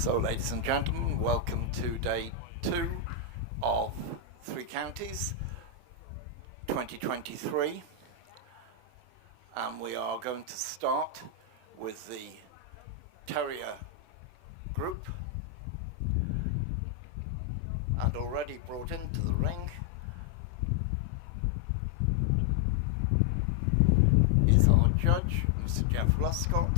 So, ladies and gentlemen, welcome to day 2 of Three Counties 2023, and we are going to start with the Terrier group, and already brought into the ring is our judge, Mr. Jeff Luscott.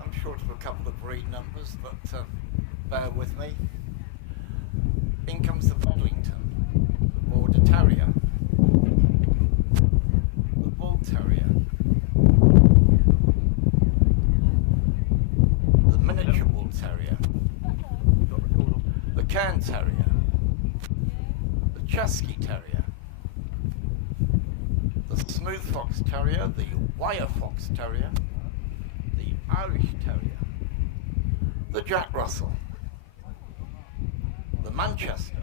I'm short of a couple of breed numbers, but bear with me. In comes the Bedlington, the Border Terrier, the Bull Terrier, the Miniature Bull Terrier, the Cairn Terrier, the Chesky Terrier, the Smooth Fox Terrier, the Wire Fox Terrier, the Irish Terrier, the Jack Russell, the Manchester,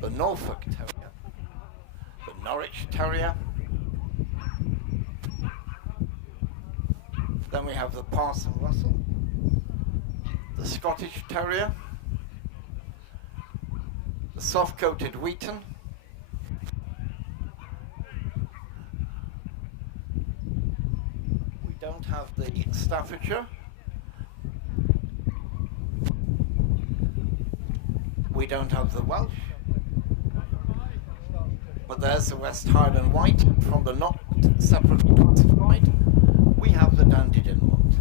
the Norfolk Terrier, the Norwich Terrier. Then we have the Parson Russell, the Scottish Terrier, the soft-coated Wheaton, we don't have the Staffordshire, we don't have the Welsh, but there's the West Highland White. From the not separately classified, we have the Dandy Dinmont.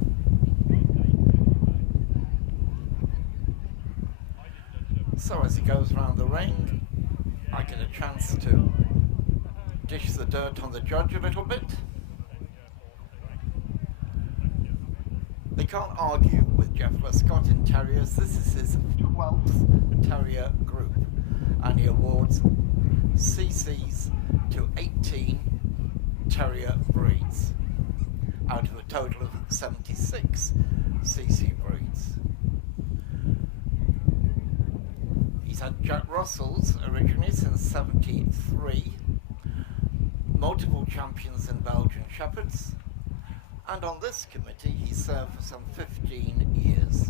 So as he goes around the ring, I get a chance to dish the dirt on the judge a little bit. They can't argue with Jeff Luscott in Terriers. This is his 12th Terrier group, and he awards CCs to 18 Terrier breeds out of a total of 76 CC breeds. He's had Jack Russells originally since '73, multiple champions in Belgian Shepherds, and on this committee he served for some 15 years.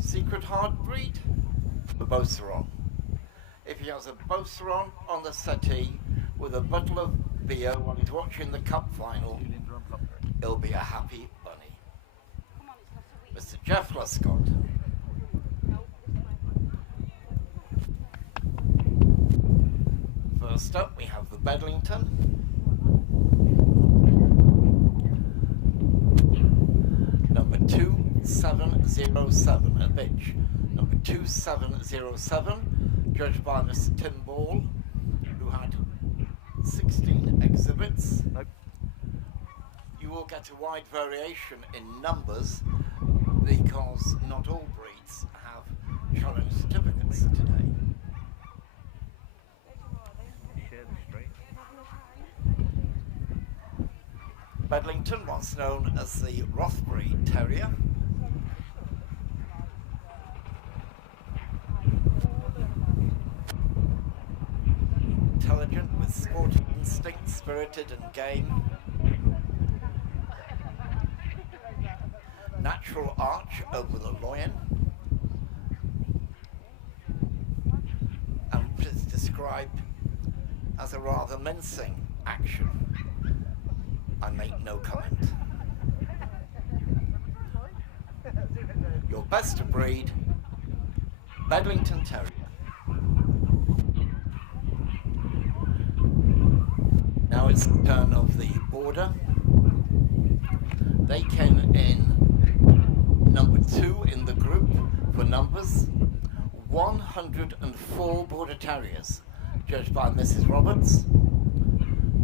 Secret hard breed? The Beauceron. If he has a Beauceron on the settee with a bottle of beer while he's watching the cup final, he'll be a happy bunny. Mr. Jeff Luscott. First up we have the Bedlington. Number 2707, a bitch. Number 2707, judged by Mr. Tim Ball, who had 16 exhibits. Nope. You will get a wide variation in numbers because not all breeds have challenge certificates today. Bedlington, once known as the Rothbury Terrier. Intelligent with sporting instinct, spirited and game. Natural arch over the loin. And is described as a rather mincing action. I make no comment. Your best of breed, Bedlington Terrier. Now it's the turn of the Border. They came in number 2 in the group for numbers. 104 Border Terriers, judged by Mrs. Roberts,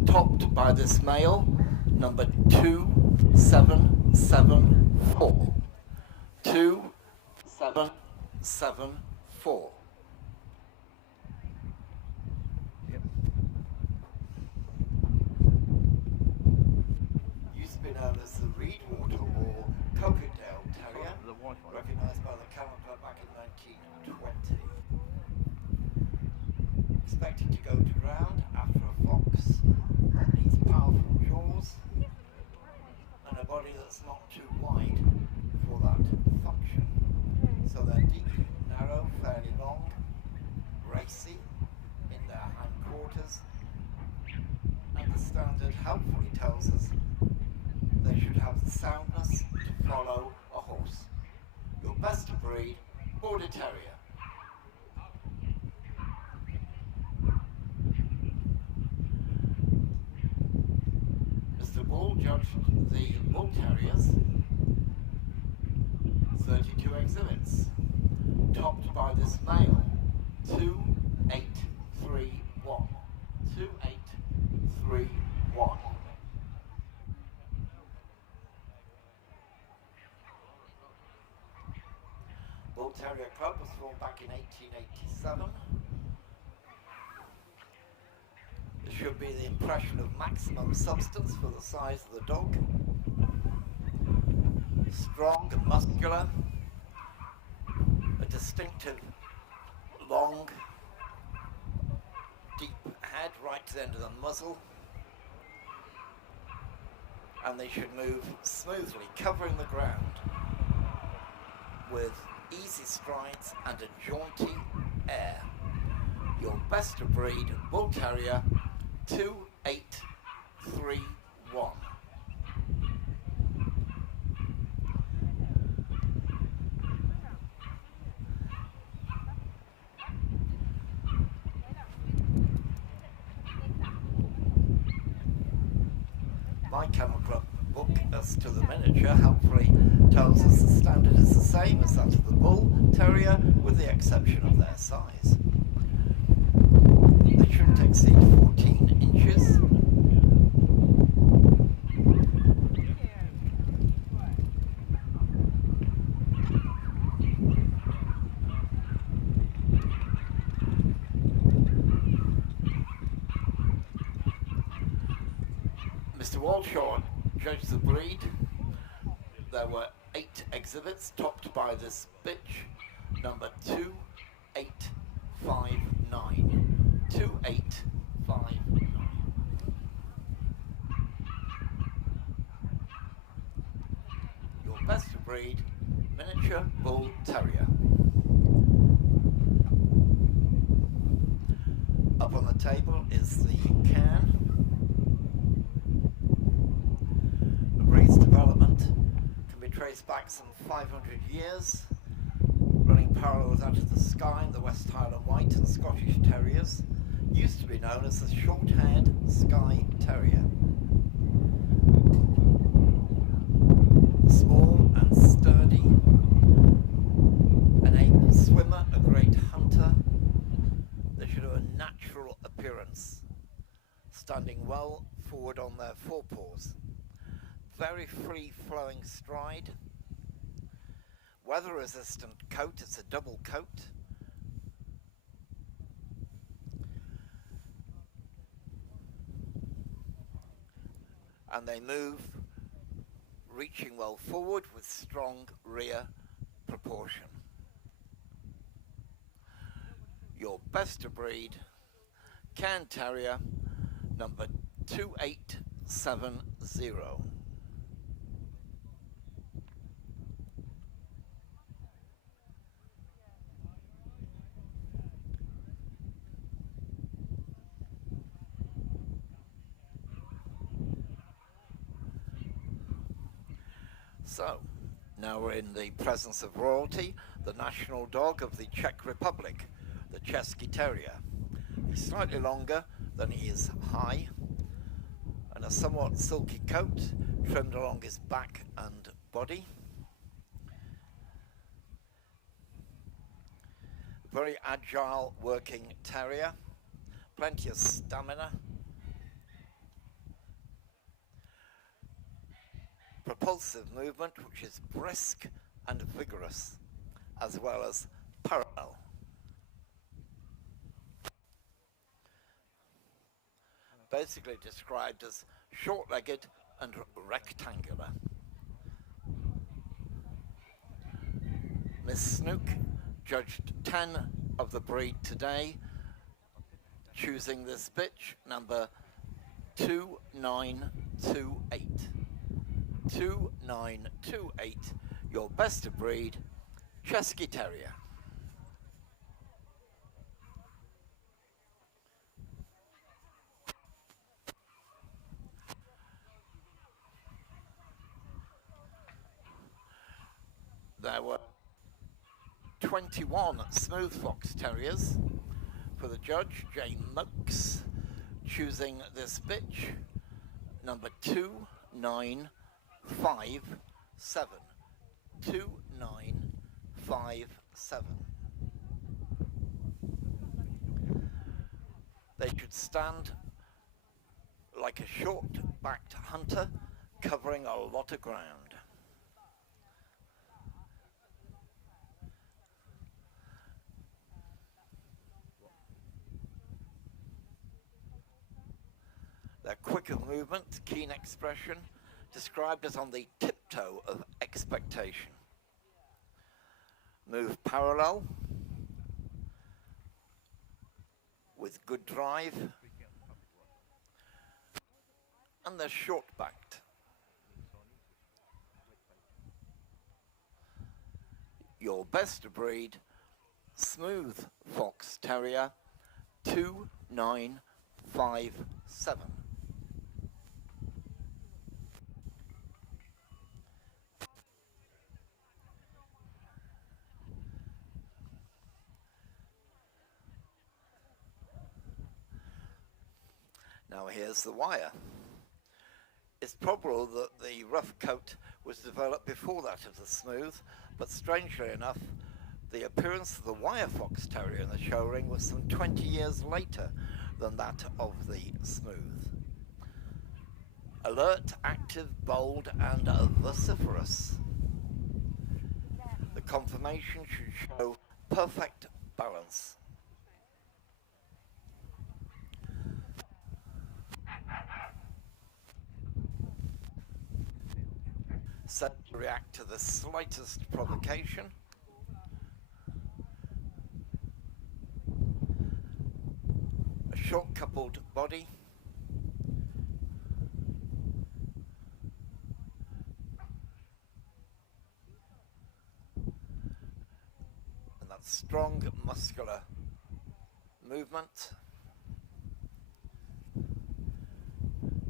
topped by this male, number 2774. 2774. Yep. Used to be known as the Reedwater or Coquetdale Terrier, recognised by the Kennel Club back in 1920. Expected to go to ground after a body that's not too wide for that function. So they're deep, narrow, fairly long, racy in their hindquarters, and the standard helpfully tells us they should have the soundness to follow a horse. Your best of breed, Border Terrier. Mr. Bull judged the Bull Terriers, 32 exhibits, topped by this male, 2831. 2831. Bull Terrier Club was formed back in 1887. There should be the impression of maximum substance for the size of the dog. Strong and muscular. A distinctive, long, deep head right to the end of the muzzle. And they should move smoothly, covering the ground with easy strides and a jaunty air. Your best of breed Bull Terrier, 2831. My Kennel Club book as to the miniature helpfully tells us the standard is the same as that of the Bull Terrier with the exception of their size. They shouldn't exceed 14 inches. Mr. Walshaw judged the breed. There were 8 exhibits topped by this bitch, number 2859. 2859. Your best of breed miniature Bull Terrier. Up on the table is the can. The breed's development can be traced back some 500 years, running parallel with that of the Skye and the West Highland White and Scottish Terriers, used to be known as the short-haired Skye Terrier. Small and sturdy, an able swimmer, a great hunter, they should have a natural appearance, standing well forward on their forepaws. Very free-flowing stride, weather-resistant coat, it's a double coat. And they move, reaching well forward with strong rear proportion. Your best of breed Cairn Terrier, number 2870. So, now we're in the presence of royalty, the national dog of the Czech Republic, the Český Terrier. He's slightly longer than he is high, and a somewhat silky coat trimmed along his back and body. Very agile working terrier, plenty of stamina. Propulsive movement, which is brisk and vigorous, as well as parallel. Basically described as short-legged and rectangular. Miss Snook judged 10 of the breed today, choosing this bitch, number 2928. 2928. 28, your best of breed Chesky Terrier. There were 21 smooth fox terriers for the judge, Jane Mokes, choosing this bitch, number 2957. 2957. They should stand like a short-backed hunter, covering a lot of ground. Their quick of movement, keen expression, described as on the tiptoe of expectation. Move parallel, with good drive, and they're short-backed. Your best of breed smooth fox terrier, 2957. Now here's the wire. It's probable that the rough coat was developed before that of the smooth, but strangely enough, the appearance of the wire fox terrier in the show ring was some 20 years later than that of the smooth. Alert, active, bold, and vociferous. The conformation should show perfect balance. Set to react to the slightest provocation. A short coupled body. And that strong muscular movement.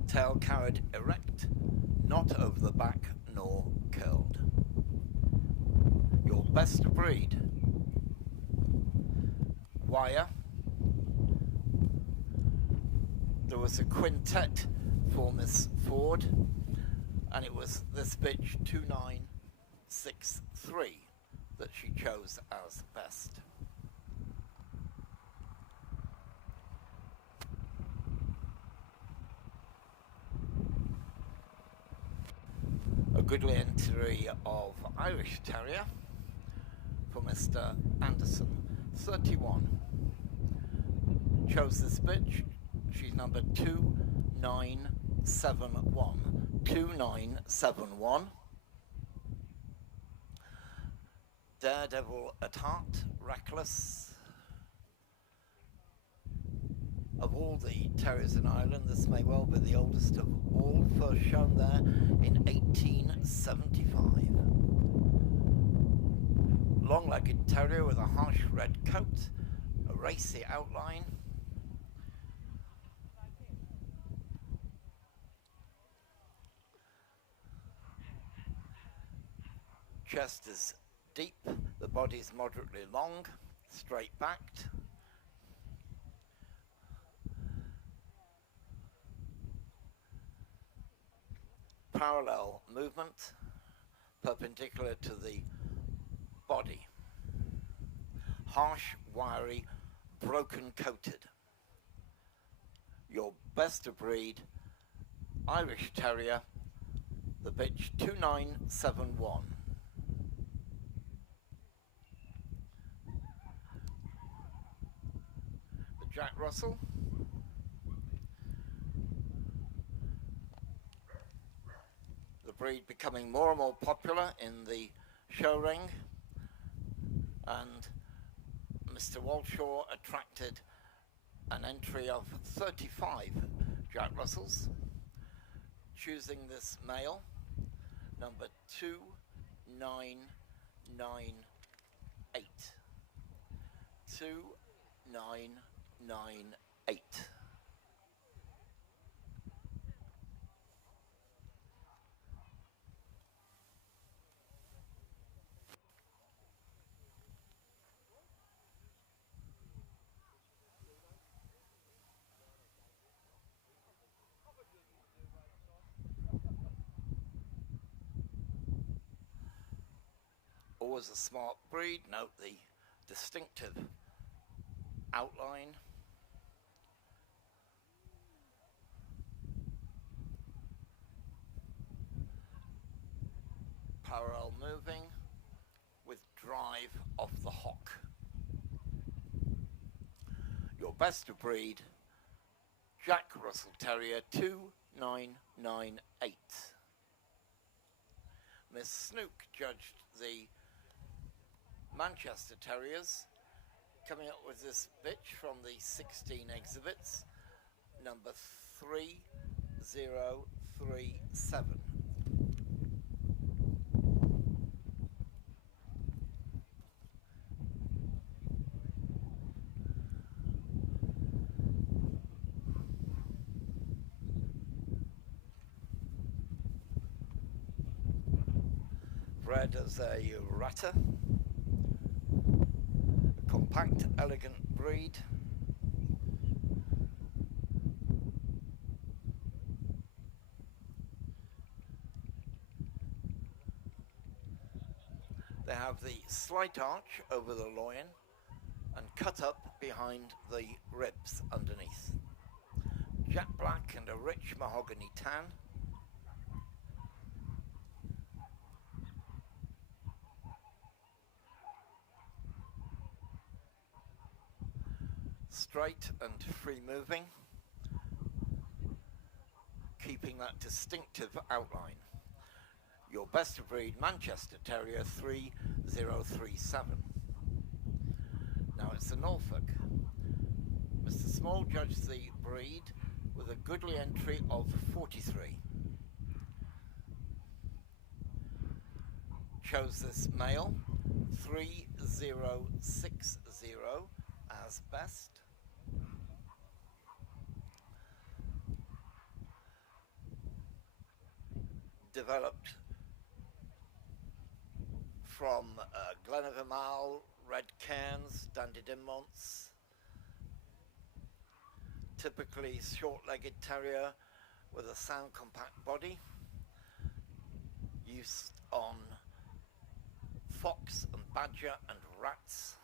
Tail carried erect, not over the back nor curled. Your best of breed wire. There was a quintet for Miss Ford, and it was this bitch 2963 that she chose as best. A goodly entry of Irish Terrier for Mr. Anderson, 31. Chose this bitch. She's number 2971. 2971. Daredevil at heart, reckless. Of all the terriers in Ireland, this may well be the oldest of all, first shown there in 1875. Long-legged terrier with a harsh red coat, a racy outline. Chest is deep, the body is moderately long, straight-backed. Parallel movement, perpendicular to the body. Harsh, wiry, broken coated. Your best of breed Irish Terrier, the bitch 2971. The Jack Russell. The breed becoming more and more popular in the show ring, and Mr. Walshaw attracted an entry of 35 Jack Russells, choosing this male, number 2998. 2998. Always a smart breed. Note the distinctive outline. Parallel moving with drive off the hock. Your best of breed, Jack Russell Terrier 2998. Miss Snook judged the Manchester Terriers, coming up with this bitch from the 16 exhibits, number 3037. Bred as a ratter, a compact, elegant breed. They have the slight arch over the loin and cut up behind the ribs underneath. Jet black and a rich mahogany tan. Straight and free moving, keeping that distinctive outline. Your best of breed Manchester Terrier 3037. Now it's the Norfolk. Mr. Small judged the breed with a goodly entry of 43. Chose this male 3060 as best. Developed from Glenavermal, Red Cairns, Dandy Dinmonts. Typically short-legged terrier with a sound compact body. Used on fox and badger and rats.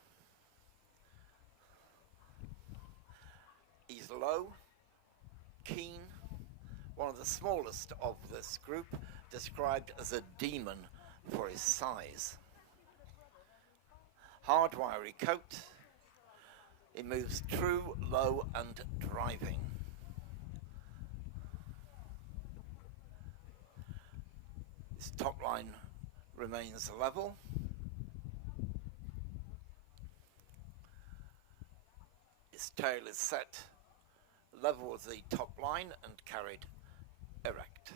He's low, keen, one of the smallest of this group, described as a demon for his size. Hard wiry coat. He moves true, low and driving. His top line remains level. His tail is set level with the top line and carried erect.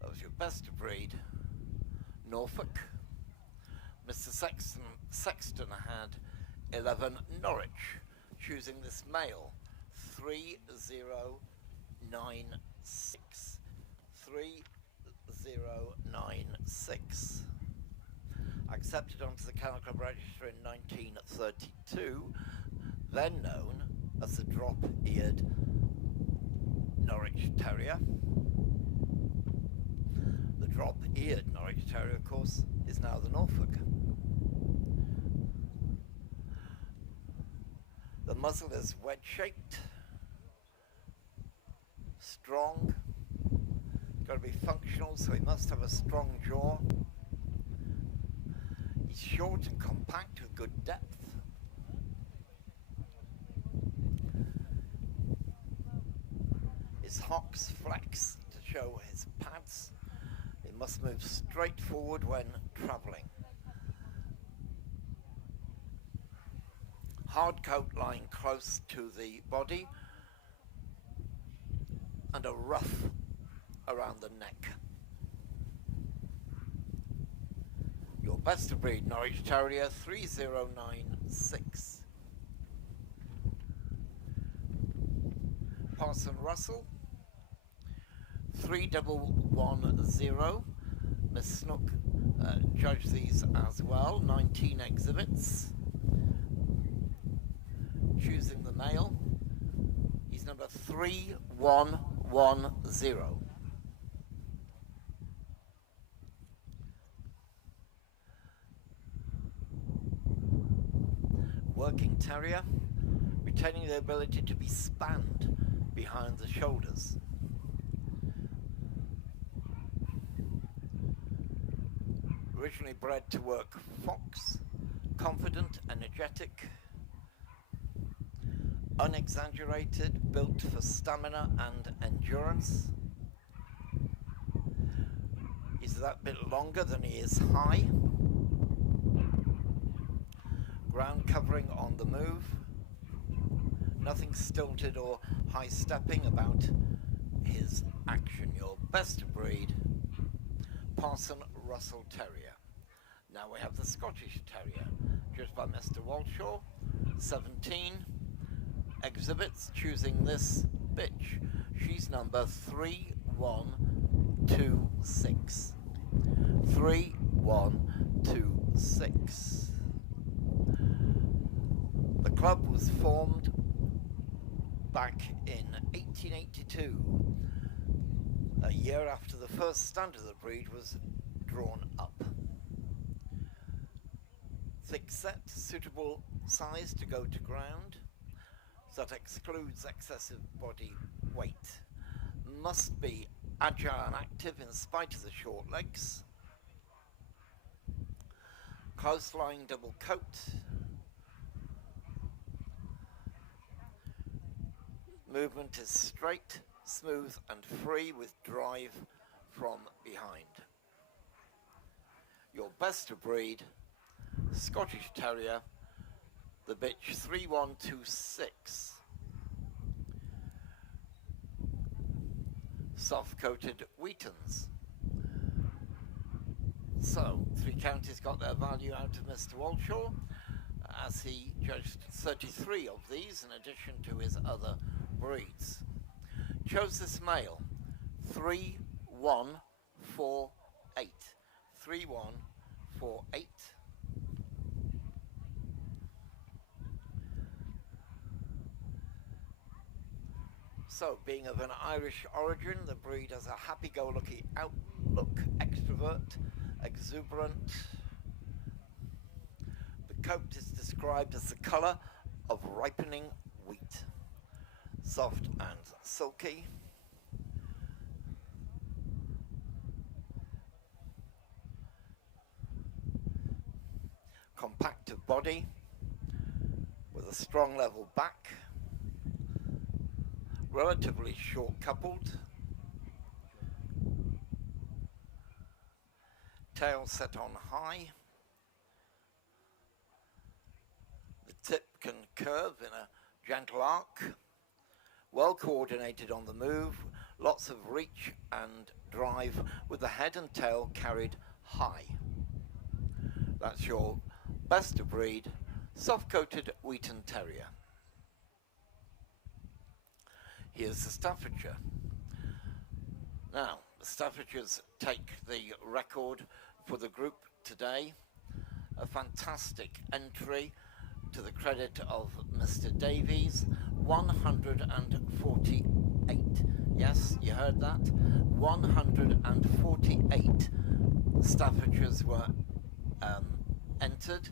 That was your best of breed Norfolk. Mr. Sexton had 11 Norwich, choosing this male 3096. 3096. Accepted onto the Kennel Club Register in 1932, then known as the drop-eared Norwich Terrier. The drop-eared Norwich Terrier, of course, is now the Norfolk. The muzzle is wedge-shaped, strong, got to be functional, so he must have a strong jaw. He's short and compact with good depth. His hocks flex to show his pads. He must move straight forward when travelling. Hard coat lying close to the body. and a ruff around the neck. Your best of breed Norwich Terrier 3096. Parson Russell 3110. Miss Snook judged these as well. 19 exhibits. Choosing the male. He's number 3110. Working terrier, retaining the ability to be spanned behind the shoulders. Originally bred to work fox, confident, energetic, unexaggerated, built for stamina and endurance. He's that bit longer than he is high. Ground covering on the move. Nothing stilted or high stepping about his action. Your best of breed Parson Russell Terrier. Now we have the Scottish Terrier, judged by Mr. Walshaw. 17 exhibits, choosing this bitch. She's number 3126. 3126. The club was formed back in 1882, a year after the first stand of the breed was drawn up. Thick set, suitable size to go to ground, so that excludes excessive body weight. Must be agile and active in spite of the short legs. Close lying double coat. Movement is straight, smooth and free with drive from behind. Your best of breed Scottish Terrier, the bitch 3126. Soft coated Wheatons. So, 3 counties got their value out of Mr. Walshaw, as he judged 33 of these in addition to his other breeds. Chose this male 3148. 3148. So, being of an Irish origin, the breed has a happy-go-lucky outlook, extrovert, exuberant. The coat is described as the colour of ripening wheat. Soft and silky. Compacted body with a strong level back. Relatively short coupled. Tail set on high. The tip can curve in a gentle arc. Well coordinated on the move, lots of reach and drive with the head and tail carried high. That's your best of breed soft-coated Wheaton Terrier. Here's the Staffordshire. Now, the Staffordshires take the record for the group today. A fantastic entry to the credit of Mr. Davies, 148. Yes, you heard that. 148 Staffordshires were entered,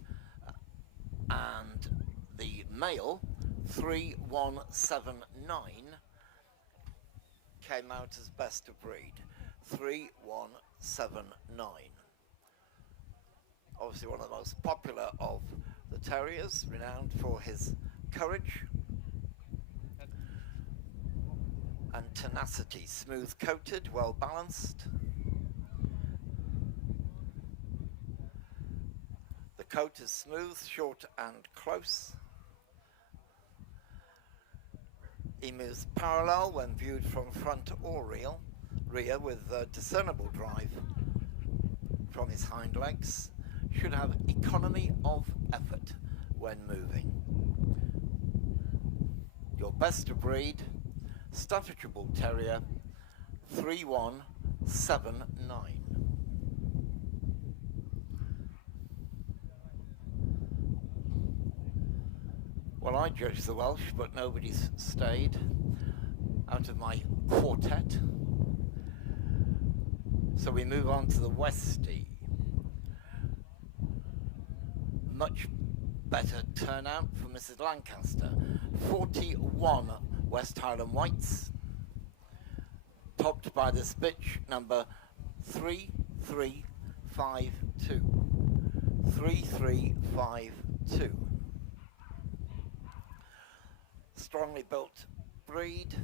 and the male 3179 came out as best of breed. 3179. Obviously one of the most popular of the terriers, renowned for his courage and tenacity. Smooth coated, well balanced. The coat is smooth, short and close. He moves parallel when viewed from front or rear with discernible drive from his hind legs. Should have economy of effort when moving. Your best of breed, Staffordshire Bull Terrier, 3179. Well, I judged the Welsh, but nobody's stayed out of my quartet. So we move on to the Westie. Much better turnout for Mrs. Lancaster. 41 West Highland Whites, topped by this bitch number 3352. 3352. Strongly built breed,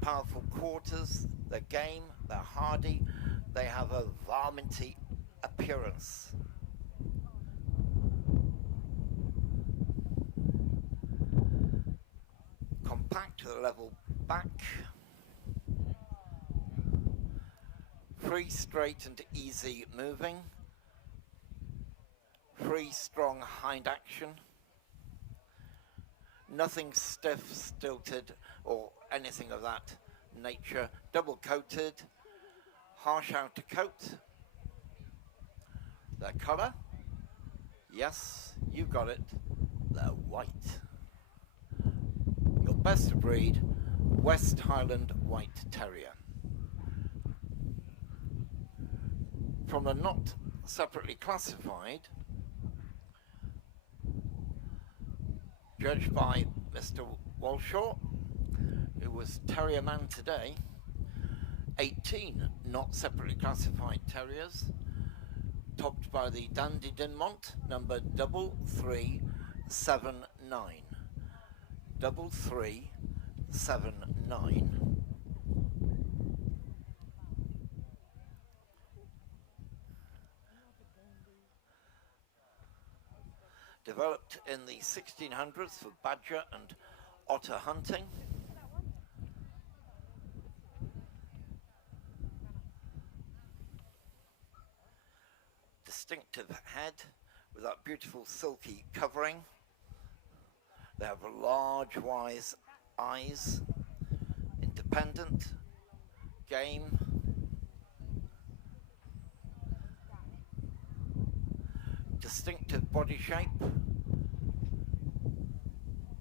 powerful quarters, they're game, they're hardy, they have a varminty appearance. Compact with a level back, free, straight and easy moving, free, strong hind action, nothing stiff, stilted or anything of that nature. Double coated, harsh outer coat. Their colour, yes, you got it, they're white. Your best of breed, West Highland White Terrier. From the not separately classified, judged by Mr. Walshaw, who was Terrier Man today, 18 not separately classified terriers, topped by the Dandy Dinmont, number 3379. 3379. Developed in the 1600s for badger and otter hunting. Distinctive head with that beautiful silky covering. They have large, wise eyes, independent, game. Distinctive body shape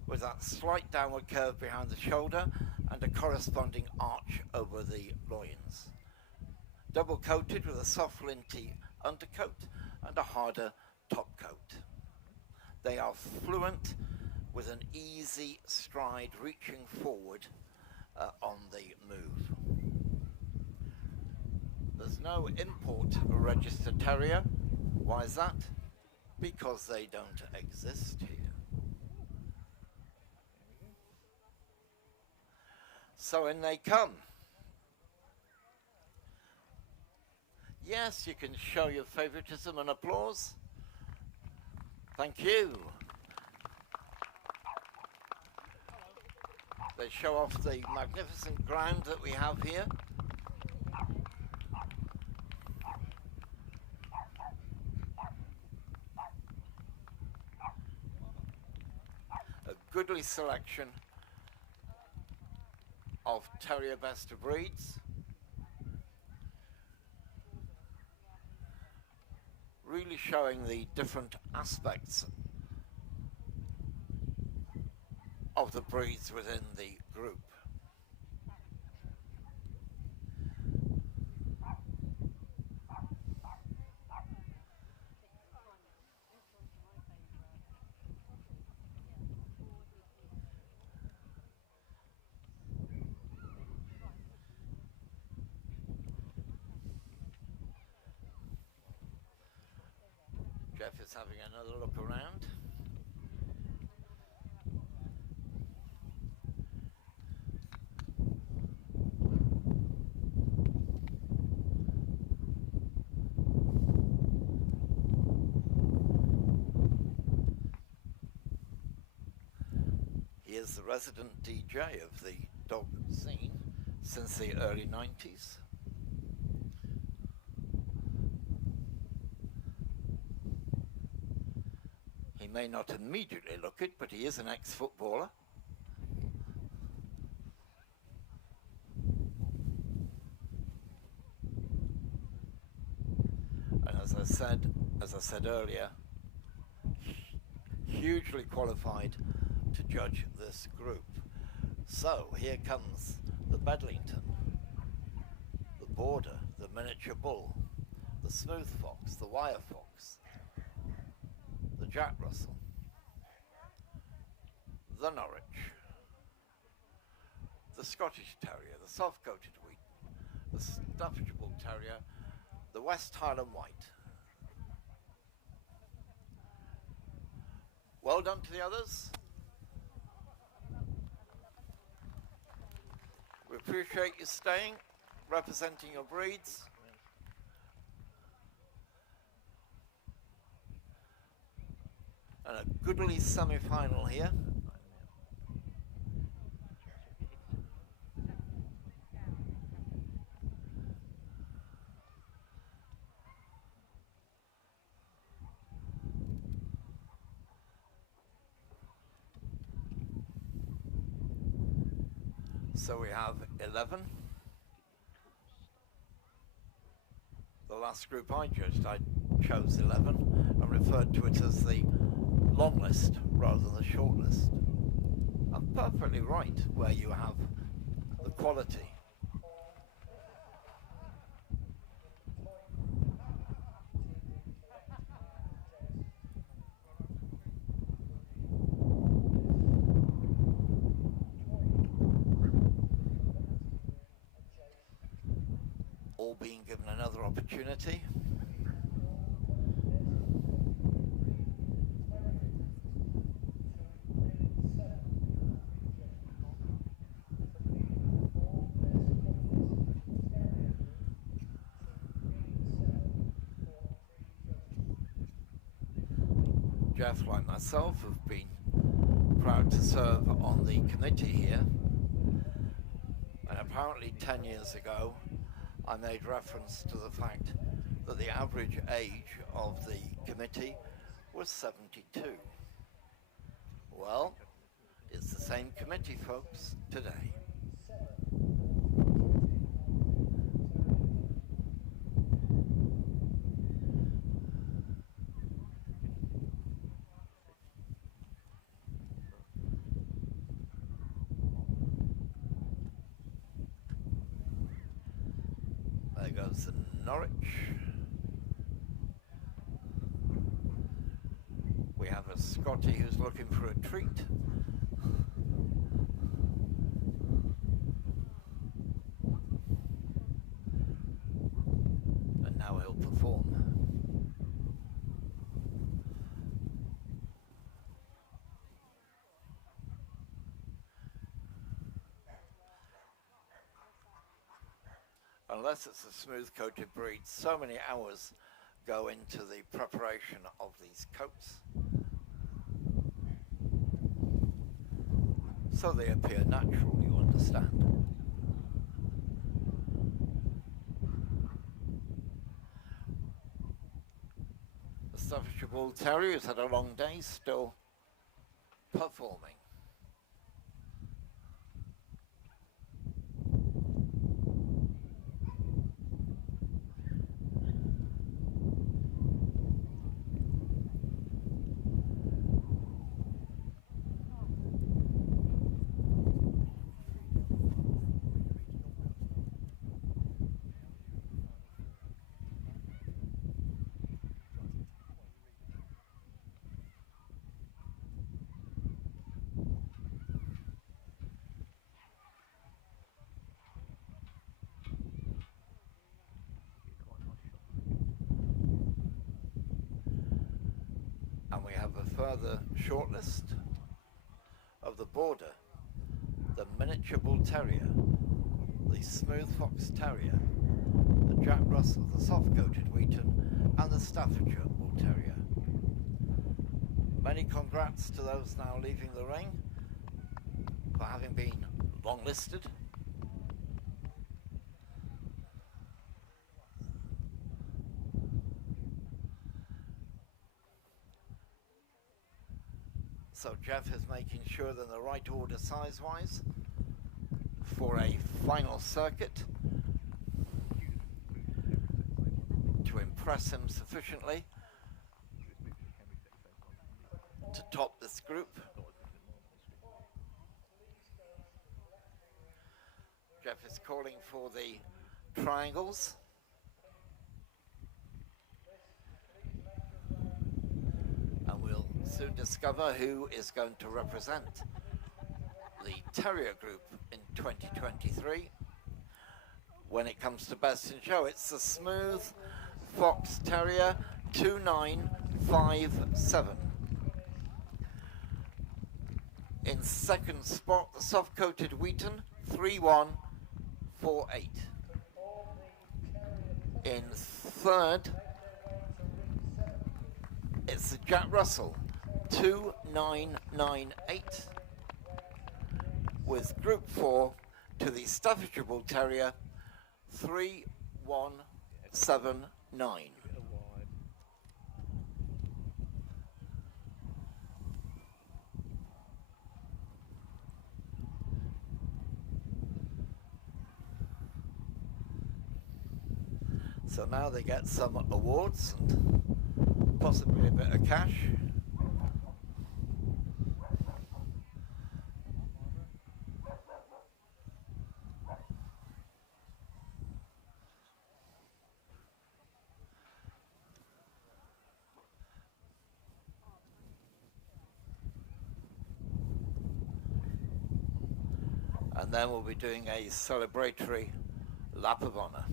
with that slight downward curve behind the shoulder and a corresponding arch over the loins. Double coated with a soft linty undercoat and a harder top coat. They are fluent with an easy stride reaching forward on the move. There's no import registered terrier. Why is that? Because they don't exist here. So in they come. Yes, you can show your favoritism and applause. Thank you. They show off the magnificent ground that we have here. A goodly selection of terrier best of breeds. Really showing the different aspects of the breeds within the group. Jeff is having another look around. He is the resident DJ of the dog scene since the early 90s. He may not immediately look it, but he is an ex-footballer. And as I said earlier, hugely qualified to judge this group. So here comes the Bedlington, the Border, the Miniature Bull, the Smooth Fox, the Wire Fox, the Jack Russell, the Norwich, the Scottish Terrier, the Soft-Coated Wheaten, the Staffordshire Bull Terrier, the West Highland White. Well done to the others. We appreciate you staying, representing your breeds. And a goodly semi-final here. So we have 11. The last group I judged, I chose 11 and referred to it as the long list rather than the short list. I'm perfectly right where you have the quality. All being given another opportunity. Jeff, like myself, have been proud to serve on the committee here. And apparently 10 years ago, I made reference to the fact that the average age of the committee was 72. Well, it's the same committee, folks, today. There goes the Norwich. We have a Scottie who's looking for a treat. And now he'll perform. Unless it's a smooth-coated breed, so many hours go into the preparation of these coats, so they appear natural, you understand. The Staffordshire Bull Terrier has had a long day, still performing. And we have a further shortlist of the Border, the Miniature Bull Terrier, the Smooth Fox Terrier, the Jack Russell, the Soft-Coated Wheaten, and the Staffordshire Bull Terrier. Many congrats to those now leaving the ring. for having been long-listed. So Jeff is making sure they're in the right order size-wise for a final circuit to impress him sufficiently to top this group. Jeff is calling for the triangles. And we'll soon discover who is going to represent the Terrier group in 2023. When it comes to best in show, it's the Smooth Fox Terrier 2957. In second spot, the soft-coated Wheaton 3148. In third, it's the Jack Russell 2998. With Group 4 to the Staffordshire Bull Terrier 3179. So now they get some awards and possibly a bit of cash. And then we'll be doing a celebratory lap of honour.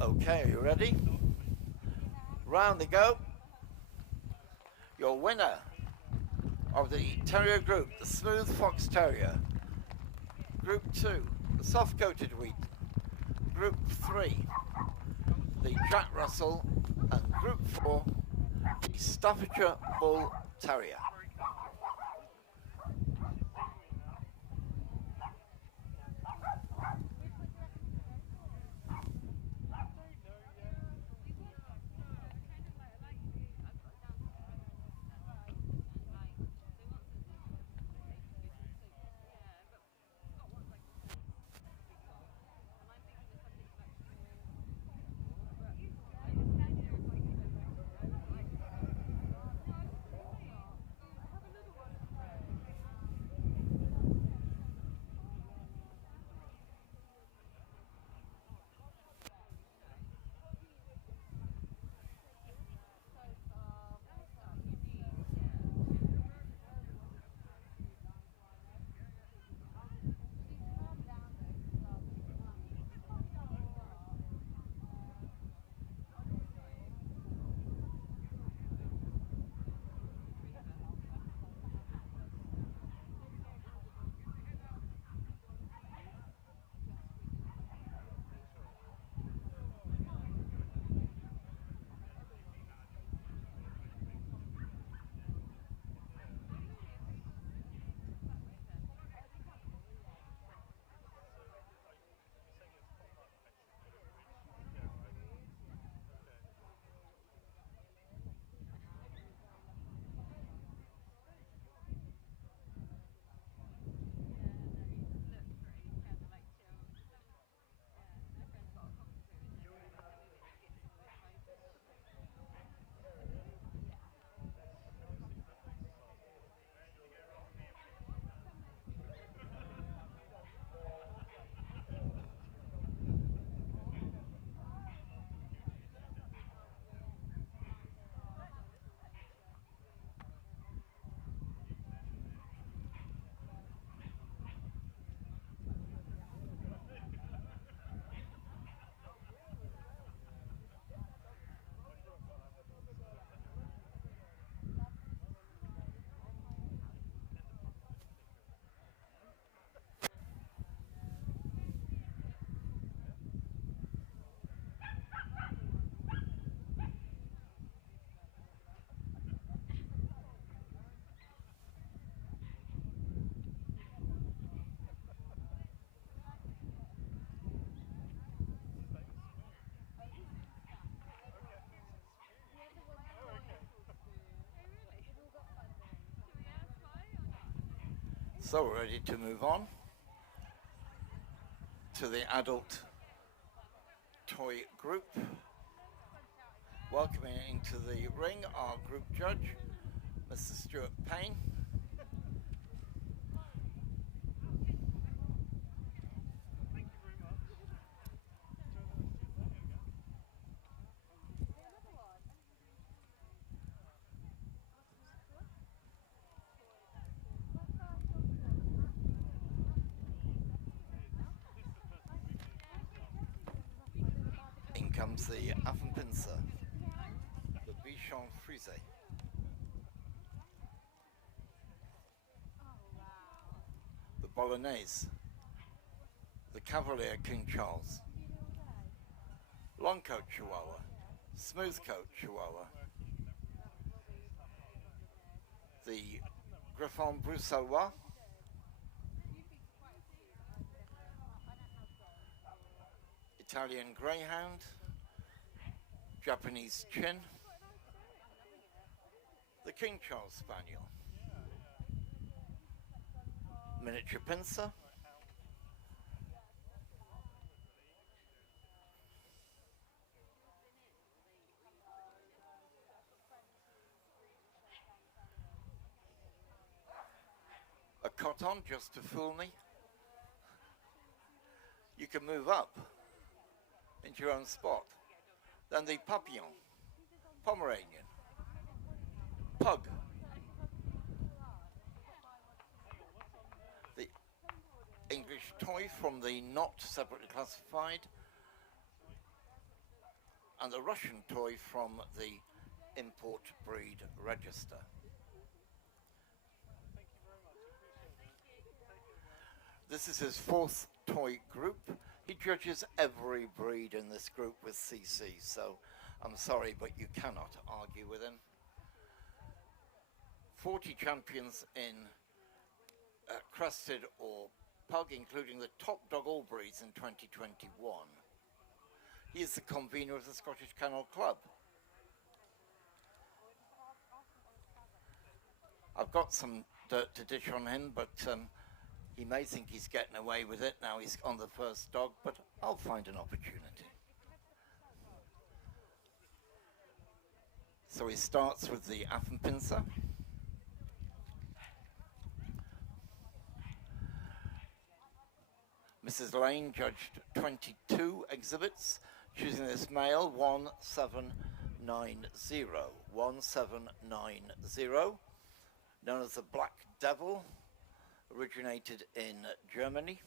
Okay, are you ready? Round they go. Your winner of the Terrier group, the Smooth Fox Terrier. Group 2, the soft-coated Wheat. Group 3, the Jack Russell. And Group 4, the Staffordshire Bull Terrier. So we're ready to move on to the adult toy group. Welcoming into the ring our group judge, Mr. Stuart Payne. In comes the Affenpinscher, the Bichon Frise, the Bolognese, the Cavalier King Charles, long coat Chihuahua, smooth coat Chihuahua, the Griffon Bruxellois, Italian Greyhound, Japanese Chin, the King Charles Spaniel, miniature pincer, a coton just to fool me. You can move up into your own spot. Then the Papillon, Pomeranian, Pug, the English toy from the not separately classified, and the Russian toy from the import breed register. This is his fourth toy group. He judges every breed in this group with CC, so I'm sorry, but you cannot argue with him. 40 champions in crested or pug, including the top dog all breeds in 2021. He is the convener of the Scottish Kennel Club. I've got some dirt to dish on him, but he may think he's getting away with it now he's on the first dog, but I'll find an opportunity. So he starts with the Affenpinscher. Mrs. Lane judged 22 exhibits, choosing this male 1790, known as the Black Devil, originated in Germany.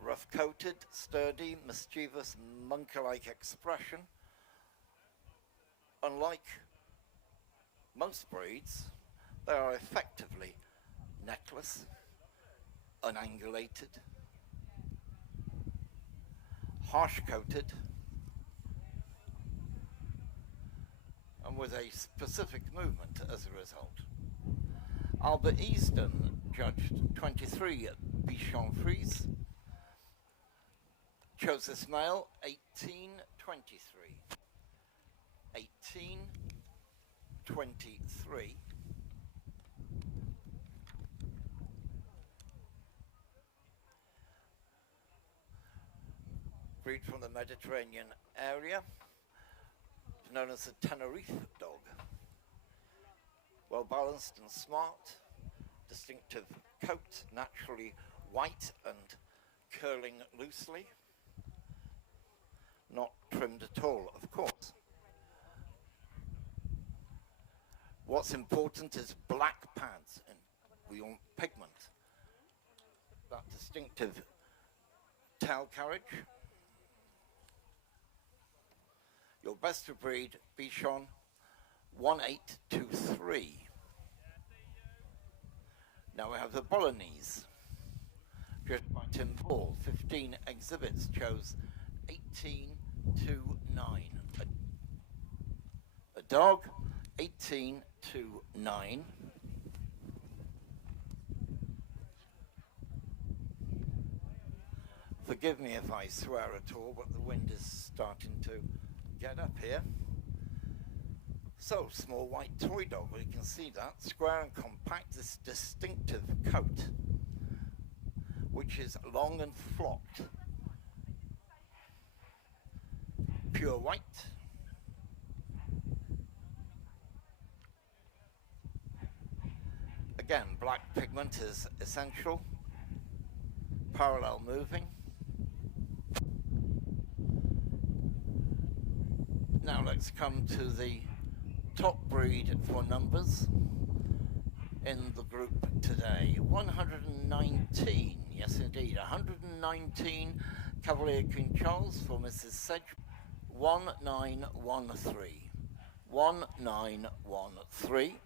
Rough-coated, sturdy, mischievous, monkey-like expression. Unlike most breeds, they are effectively neckless, unangulated, harsh-coated, and with a specific movement as a result. Albert Easton judged 23 Bichon Frise, chose this male 1823. 1823. Breed from the Mediterranean area, known as the Tenerife dog. Well balanced and smart, distinctive coat, naturally white and curling loosely. Not trimmed at all, of course. What's important is black pads, and we want pigment. That distinctive tail carriage. Your best of breed Bichon 1823. Now we have the Bolognese, judged by Tim Ball, 15 exhibits, chose 1829. A dog, 1829. Forgive me if I swear at all, but the wind is starting to get up here. So, small white toy dog, well, you can see that, square and compact, this distinctive coat, which is long and flopped, pure white, again, black pigment is essential, parallel moving. Now let's come to the top breed for numbers in the group today. 119, yes indeed, 119 Cavalier King Charles for Mrs. Sedge. 1913. 1913.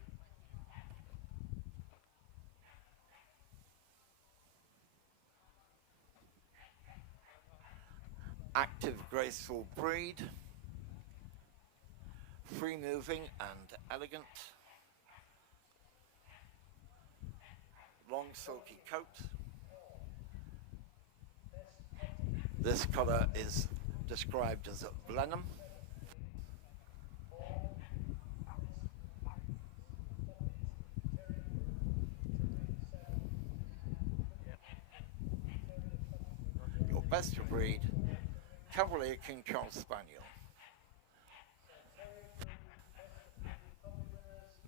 Active, graceful breed. Free moving and elegant. Long silky coat. This colour is described as a blenheim. Your best of breed Cavalier King Charles Spaniel.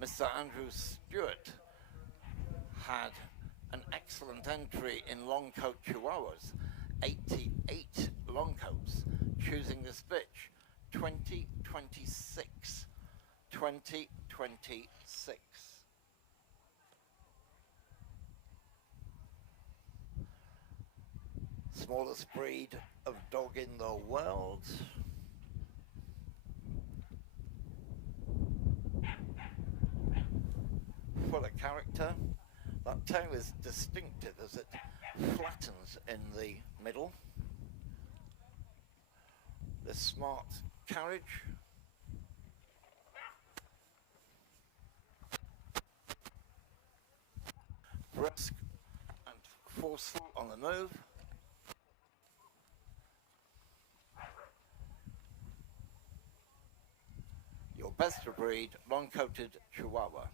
Mr. Andrew Stewart had an excellent entry in long coat Chihuahuas, 88 long coats, choosing this bitch, 2026. 2026. Smallest breed of dog in the world. Full of character. That tail is distinctive as it flattens in the middle. The smart carriage. Brisk and forceful on the move. Your best of breed, long-coated Chihuahua.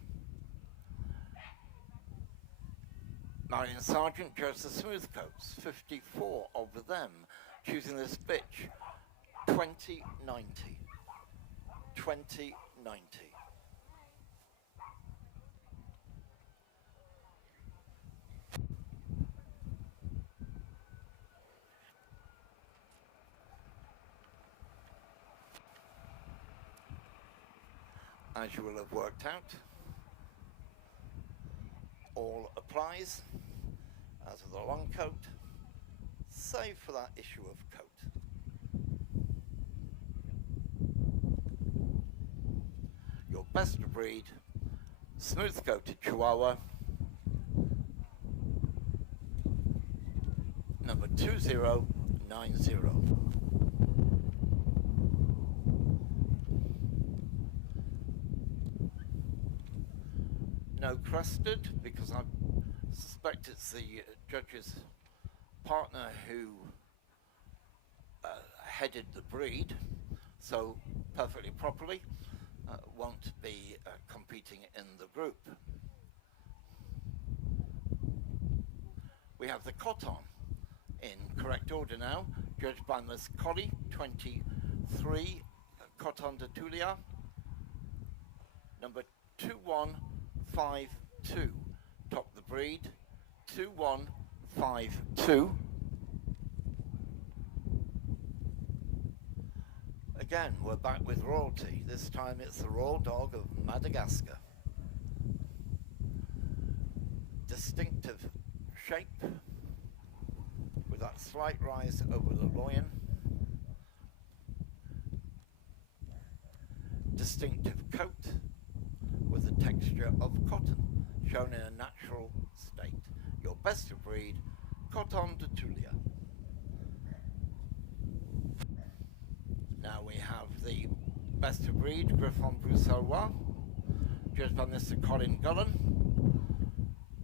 Marion Sargent chose the smooth coats, 54 of them, choosing this bitch, 2090. 2090. As you will have worked out, all applies, as with a long coat, save for that issue of coat. Your best of breed, smooth coated Chihuahua, number 2090. No crested, because I suspect it's the judge's partner who headed the breed, so perfectly properly won't be competing in the group. We have the Coton in correct order now, judged by Miss Collie, 23, Coton de Tulia, number 2152, top the breed, 2152. Again, we're back with royalty. This time it's the royal dog of Madagascar. Distinctive shape, with that slight rise over the loin. Distinctive coat, with the texture of cotton, shown in a natural state. Your best of breed, Coton de Tulia. Now we have the best of breed, Griffon Bruxellois, judged by Mr. Colin Gullen.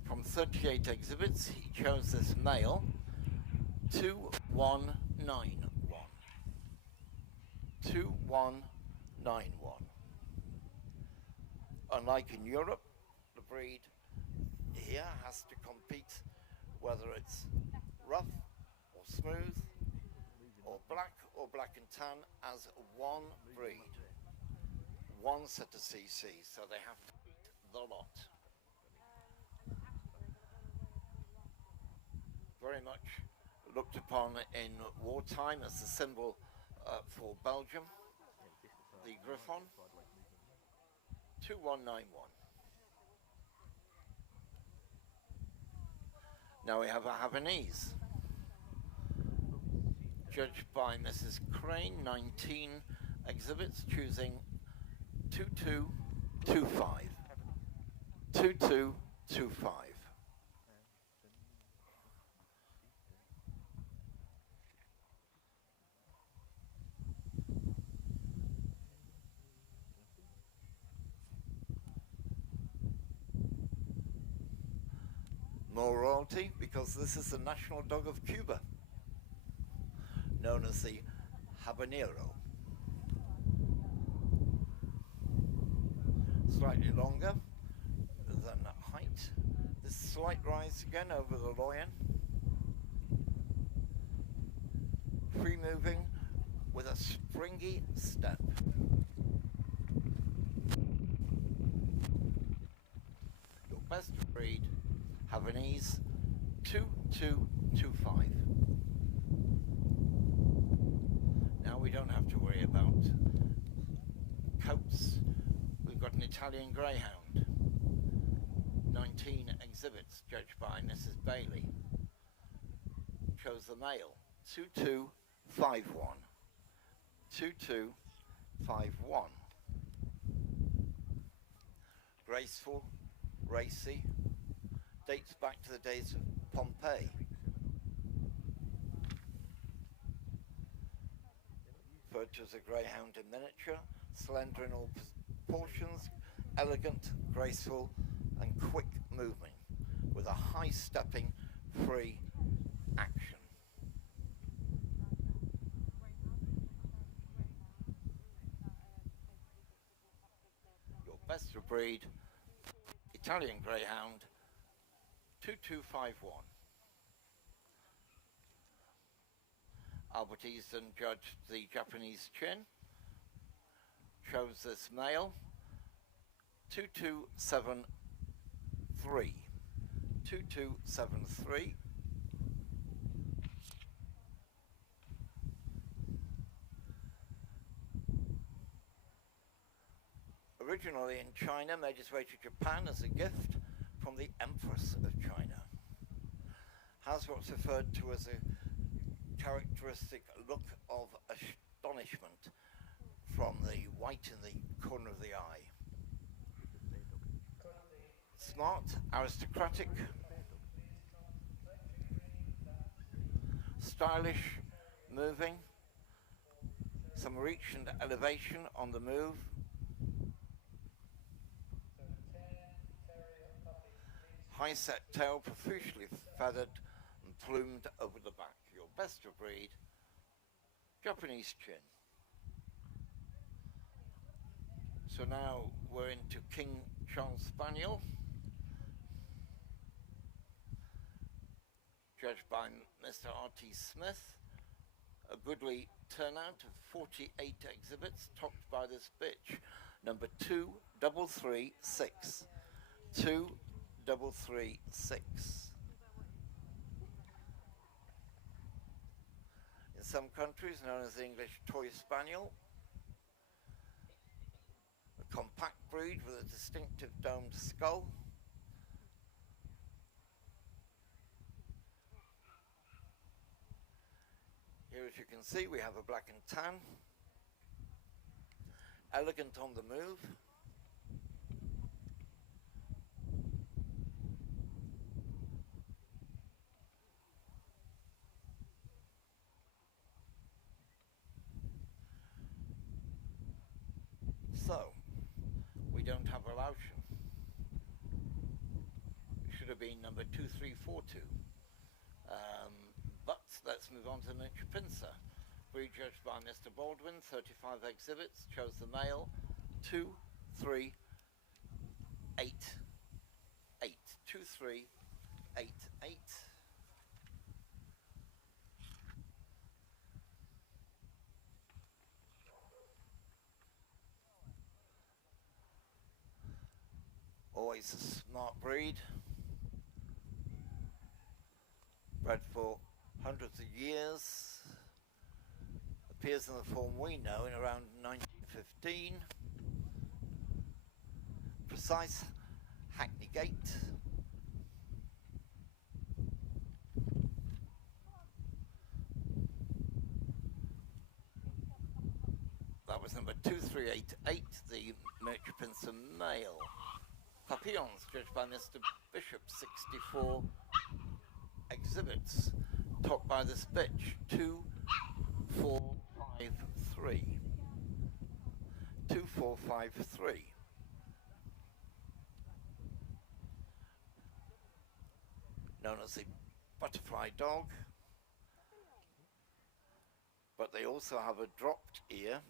From 38 exhibits, he chose this male, 2191. 2191. unlike in Europe, the breed here has to compete whether it's rough or smooth or black and tan as one breed, one set of CC, so they have to beat the lot. Very much looked upon in wartime as the symbol for Belgium, the Griffon, 2191. Now we have a Havanese, judged by Mrs. Crane, 19 exhibits, choosing 2225. 2225. More royalty because this is the national dog of Cuba, known as the habanero. Slightly longer than height. This slight rise again over the loin. Free moving with a springy step. Your best breed, Havanese, 2225. Now we don't have to worry about coats. We've got an Italian Greyhound, 19 exhibits, judged by Mrs. Bailey. Chose the male, 2251. 2251. Graceful, racy, dates back to the days of Pompeii. Referred to as a greyhound in miniature, slender in all proportions, elegant, graceful, and quick movement, with a high stepping, free action. Your best of breed, Italian Greyhound, 2251. Albert Easton judged the Japanese chin, chose this male, 2273. 2273. Originally in China, made its way to Japan as a gift from the Empress of China. Has what's referred to as a characteristic look of astonishment from the white in the corner of the eye. Smart, aristocratic, stylish, moving, some reach and elevation on the move. High set tail, profusely feathered and plumed over the back. Your best of breed, Japanese chin. So now we're into King Charles Spaniel, judged by Mr. R.T. Smith. A goodly turnout of 48 exhibits, topped by this bitch, number 2336. 2336. In some countries known as the English Toy Spaniel, a compact breed with a distinctive domed skull. Here, as you can see, we have a black and tan, elegant on the move. So, we don't have a Laotian. It should have been number 2342. But let's move on to the miniature pincer. Breed judged by Mr. Baldwin, 35 exhibits, chose the male, 23 2388. Always a smart breed, bred for hundreds of years, appears in the form we know in around 1915, precise Hackney gait, that was number 2388, the miniature pincer male. Papillons, judged by Mr. Bishop, 64 exhibits, topped by this bitch, 2453. 2453. Known as the butterfly dog, but they also have a dropped ear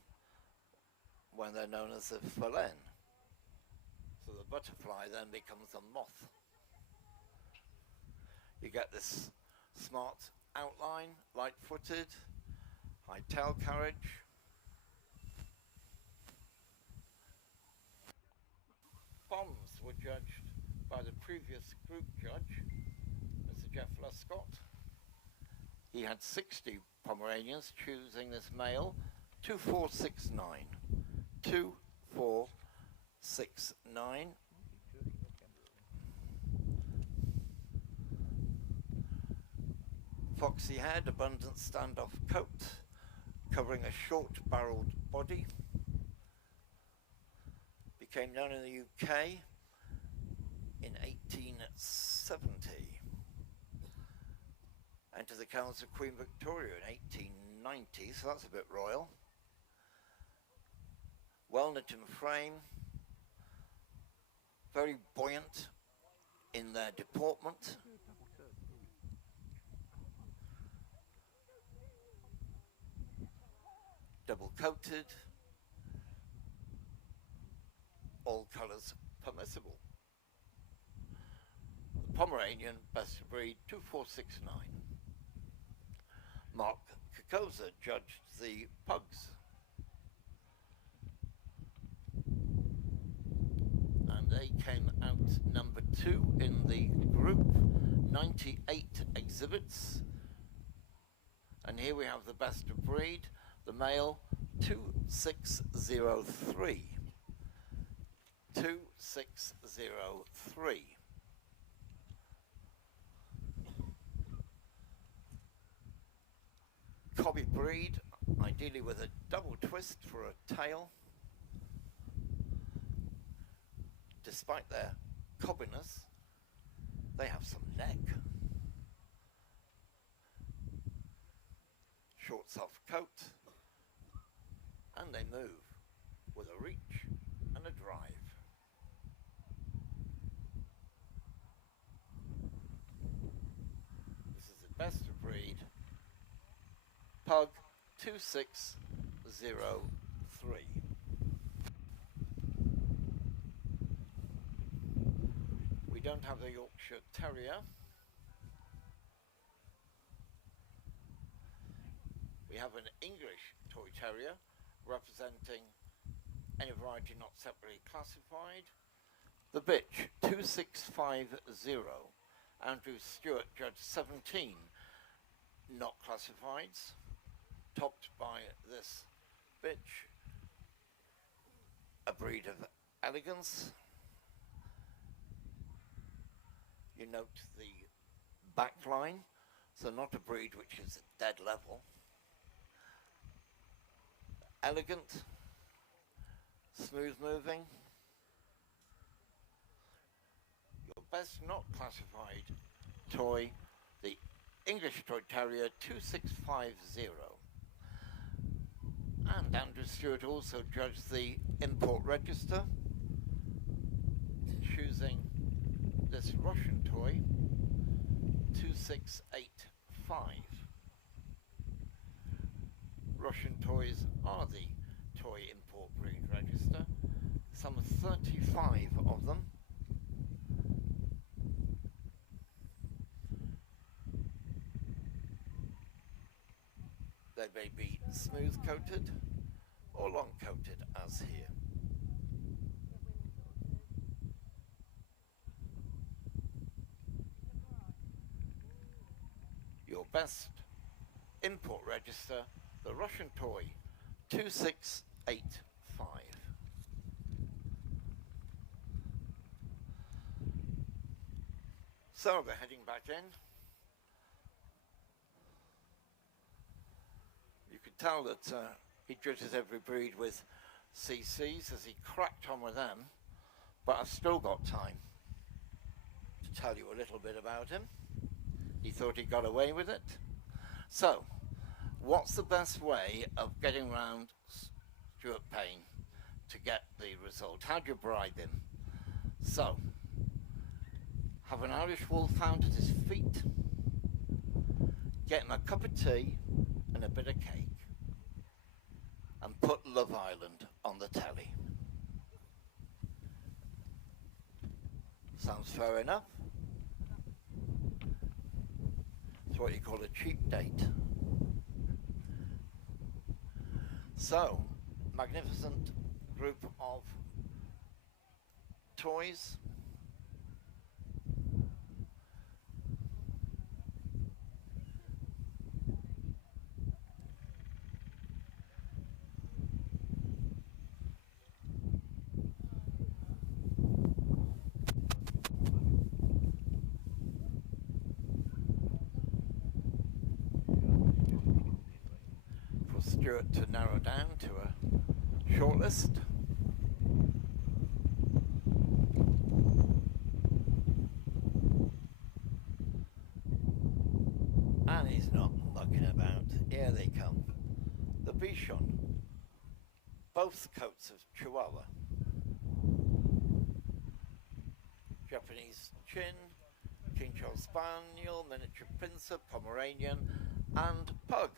when they're known as a feline. So the butterfly then becomes a moth. You get this smart outline, light-footed, high tail carriage. Bombs were judged by the previous group judge, Mr. Jeff Luscott. He had 60 Pomeranians, choosing this male, 2469. 2469. Foxy head, abundant standoff coat, covering a short-barreled body. Became known in the UK in 1870. Entered the kennels of Queen Victoria in 1890, so that's a bit royal. Well-knit in frame, very buoyant in their deportment. Double-coated, all colours permissible. The Pomeranian, best of breed, 2469. Mark Kokoza judged the pugs. And they came out number 2 in the group, 98 exhibits. And here we have the best of breed, the male, 2603. 2603. Cobby breed, ideally with a double twist for a tail. Despite their cobbiness, they have some neck. Short soft coat, and they move with a reach and a drive. This is the best of breed, Pug 2603. We don't have the Yorkshire Terrier. We have an English Toy Terrier representing any variety not separately classified. The bitch 2650. Andrew Stewart judged 17 not classifieds, topped by this bitch, a breed of elegance. You note the back line, so not a breed which is at dead level. Elegant, smooth moving. Your best not classified toy, the English Toy Terrier 2650. And Andrew Stewart also judged the import register, choosing this Russian toy 2685. Russian toys are the toy import breed register, some 35 of them. They may be smooth coated or long coated as here. Your best import register, the Russian Toy 2685. So they're heading back in. You could tell that he judges every breed with CCs as he cracked on with them, but I've still got time to tell you a little bit about him. He thought he got away with it. So, what's the best way of getting around Stuart Payne to get the result? How do you bribe him? So, have an Irish Wolfhound at his feet, get him a cup of tea and a bit of cake, and put Love Island on the telly. Sounds fair enough. It's what you call a cheap date. So, magnificent group of toys. For Stuart to narrow down to a shortlist. And he's not mucking about. Here they come. The Bichon. Both coats of Chihuahua. Japanese Chin, King Charles Spaniel, Miniature Pincer, Pomeranian and Pug.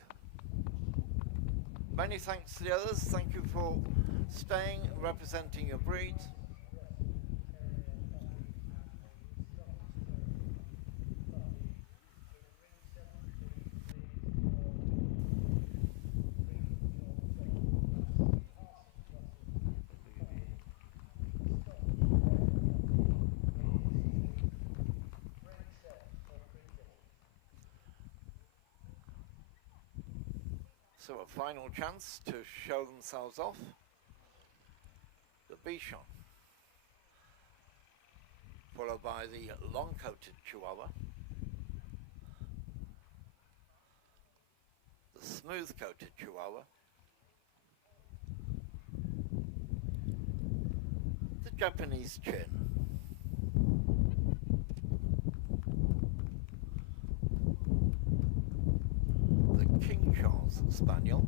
Many thanks to the others. Thank you for staying and representing your breeds. So a final chance to show themselves off. The Bichon, followed by the long-coated Chihuahua, the smooth-coated Chihuahua, the Japanese Chin, the King Charles Spaniel,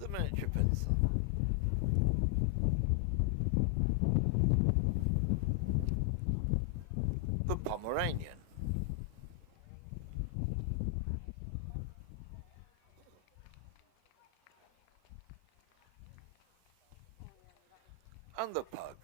the Miniature Pincer, the Pomeranian, and the Pug.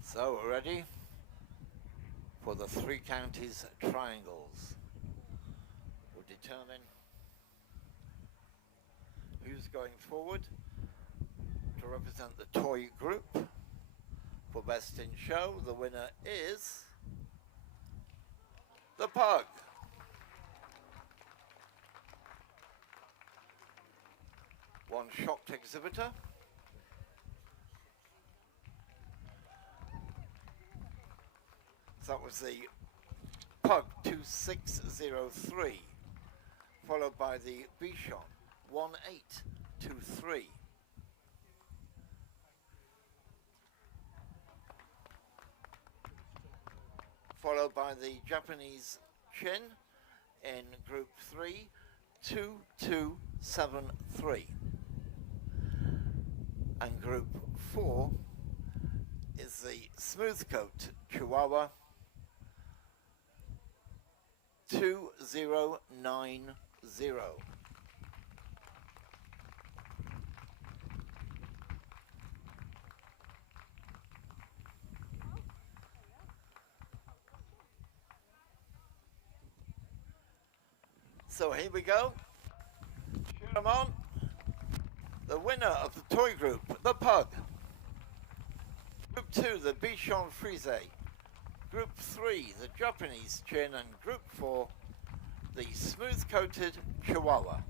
So we're ready for the Three Counties Triangles. We'll determine who's going forward to represent the toy group. For Best in Show, the winner is the Pug. One shocked exhibitor. That was the Pug 2603, followed by the Bichon 1823. followed by the Japanese Chin in Group 3, 2273. And Group 4 is the Smoothcoat Chihuahua, 2090. So here we go. Cheer 'em on. The winner of the toy group, the Pug. Group 2, the Bichon Frise. Group 3, the Japanese Chin. And Group 4, the Smooth-Coated Chihuahua.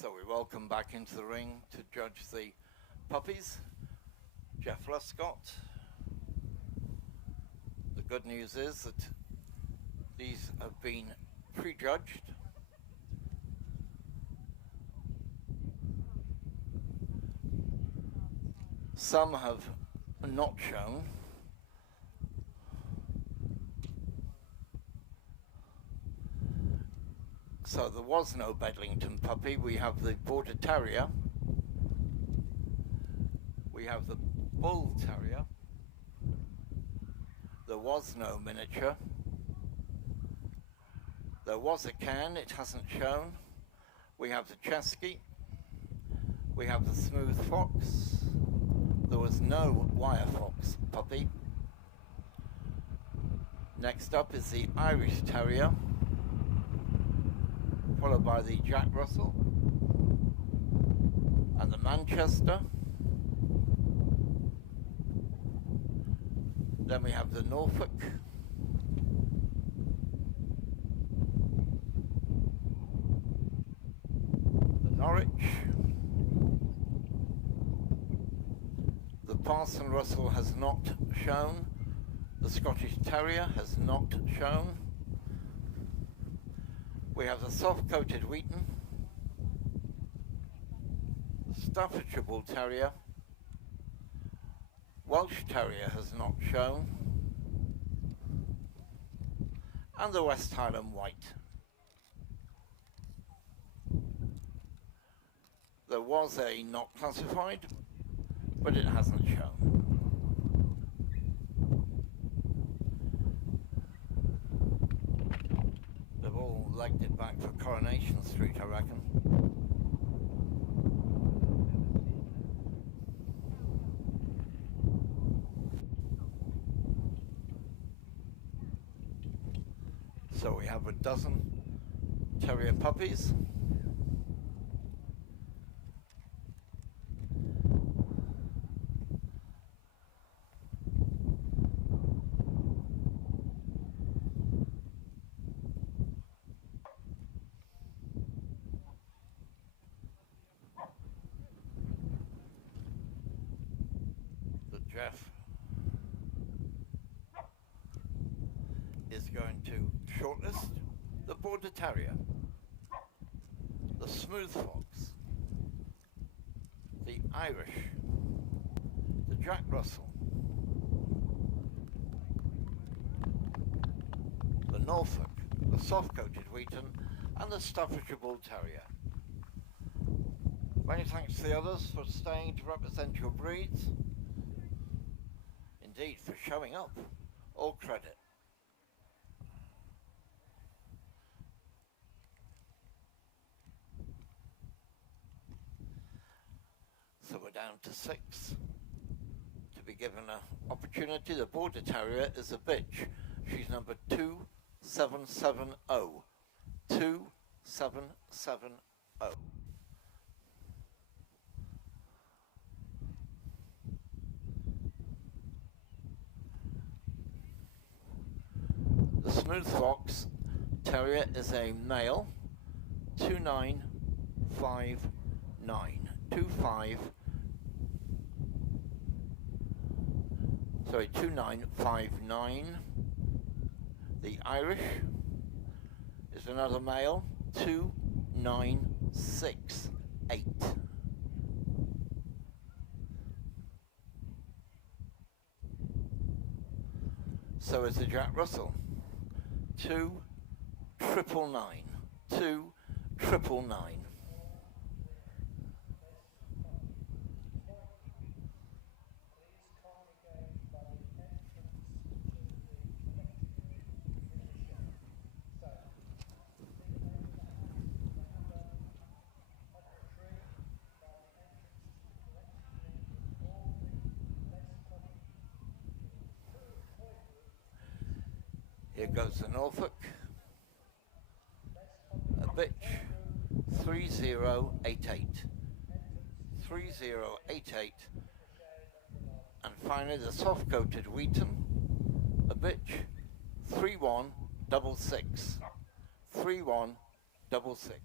So we welcome back into the ring to judge the puppies, Jeff Luscott. The good news is that these have been prejudged. Some have not shown. So there was no Bedlington puppy. We have the Border Terrier. We have the Bull Terrier. There was no miniature. There was a can, it hasn't shown. We have the Chesky. We have the Smooth Fox. There was no Wire Fox puppy. Next up is the Irish Terrier, followed by the Jack Russell and the Manchester. Then we have the Norfolk, the Norwich, the Parson Russell has not shown, the Scottish Terrier has not shown. We have the soft-coated Wheaton, Staffordshire Bull Terrier, Welsh Terrier has not shown, and the West Highland White. There was a not classified, but it hasn't shown. They've all legged it back for Coronation Street, I reckon. So we have a dozen terrier puppies. That Jeff is going to shortlist: the Border Terrier, the Smooth Fox, the Irish, the Jack Russell, the Norfolk, the soft-coated Wheaton, and the Staffordshire Bull Terrier. Many thanks to the others for staying to represent your breeds. Indeed, for showing up. All credit. So we're down to 6 to be given an opportunity. The Border Terrier is a bitch. She's number 2770. 2770. The Smooth Fox Terrier is a male. 2959. 2959. The Irish is another male. 2968. So is the Jack Russell. 2999. 2999. Here goes the Norfolk, a bitch, 3088, 3088, and finally the soft-coated Wheaton, a bitch, 3166, 3166.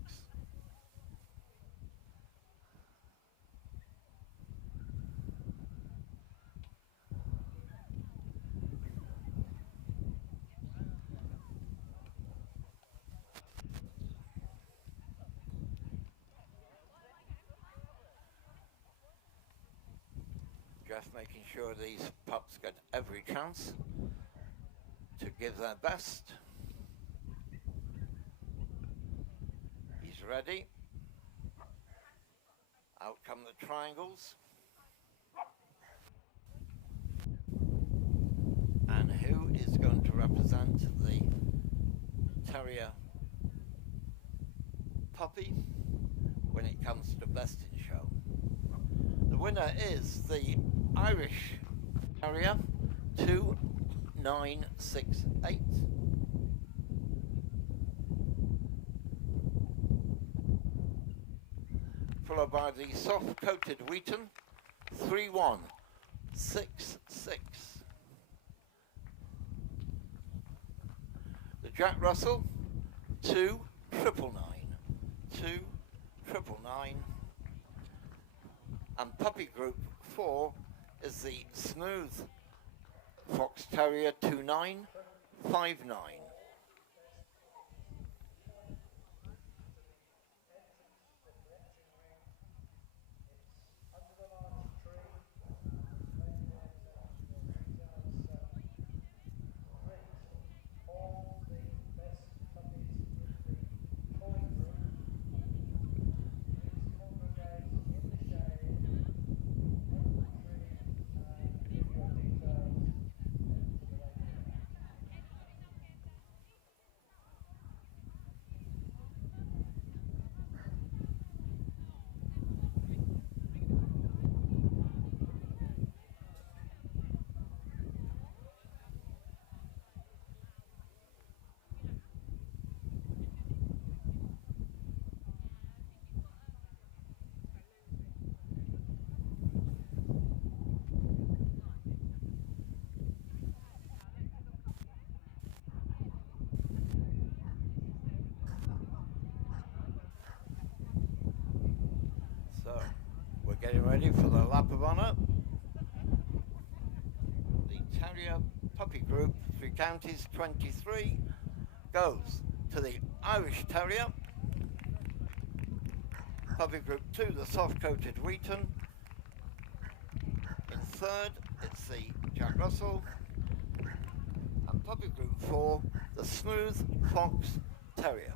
Jeff making sure these pups get every chance to give their best. He's ready. Out come the triangles. And who is going to represent the Terrier puppy when it comes to best in show? The winner is the Irish Terrier 2968. Followed by the soft-coated Wheaton 3166. The Jack Russell 2999. 2999. And puppy group 4 is the Smooth Fox Terrier 2959. So, we're getting ready for the lap of honour. The Terrier puppy group, 3 counties, 23, goes to the Irish Terrier. Puppy group 2, the soft-coated Wheaton. In third, it's the Jack Russell. And puppy group 4, the Smooth Fox Terrier.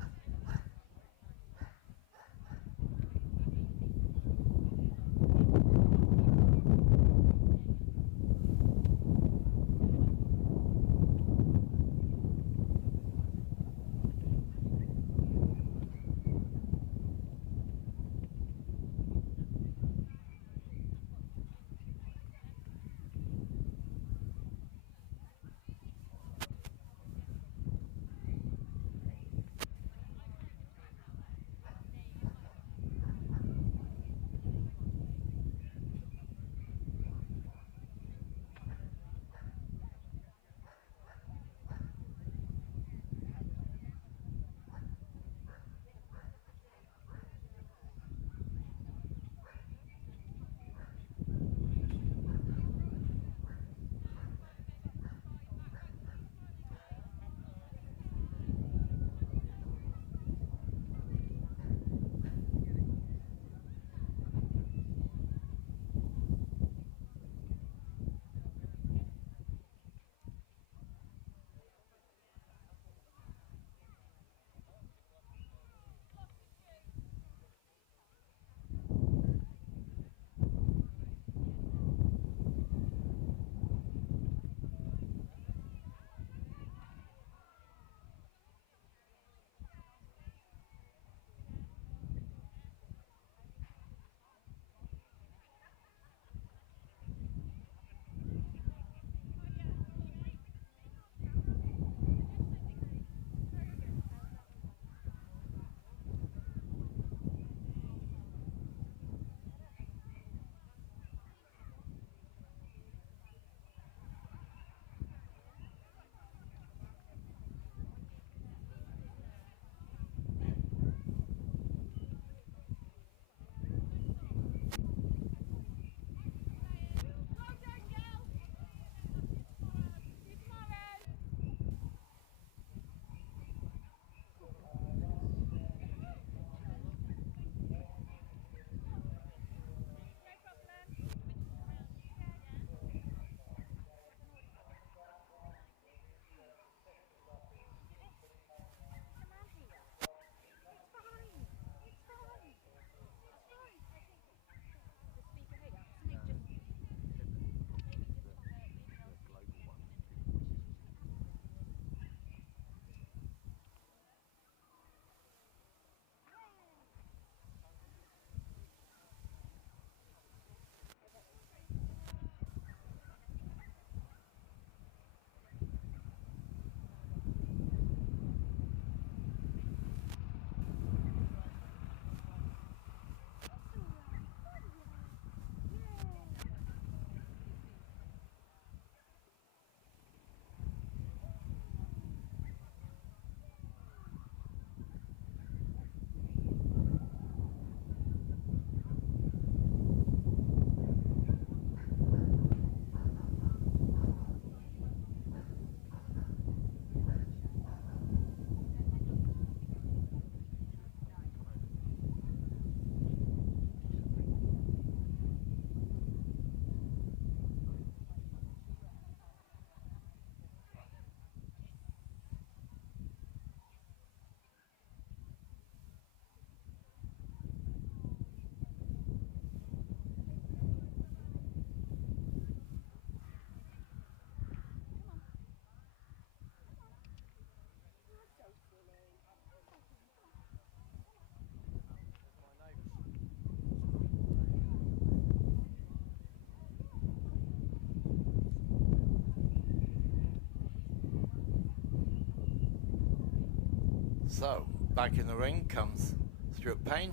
So, back in the ring comes Stuart Payne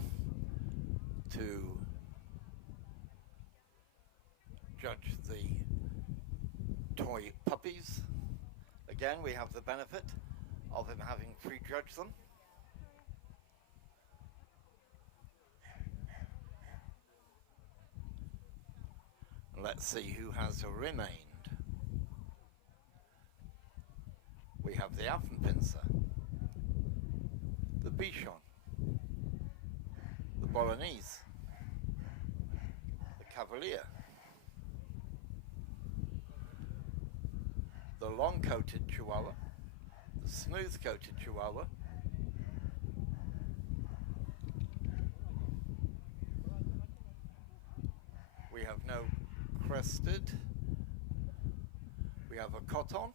to judge the toy puppies. Again, we have the benefit of him having prejudged them. Let's see who has remained. We have the Affenpinscher, the Bichon, the Bolognese, the Cavalier, the long-coated Chihuahua, the smooth-coated Chihuahua, we have no crested, we have a Coton,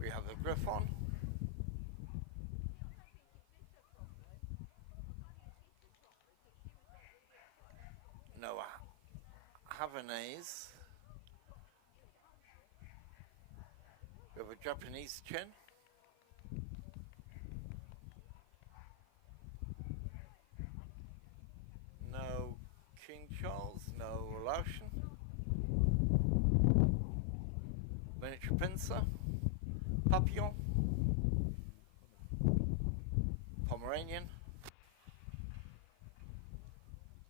we have a Griffon, no Havanese, we have a Japanese chin, no King Charles, no Laotian, miniature pincer, Papillon, Pomeranian,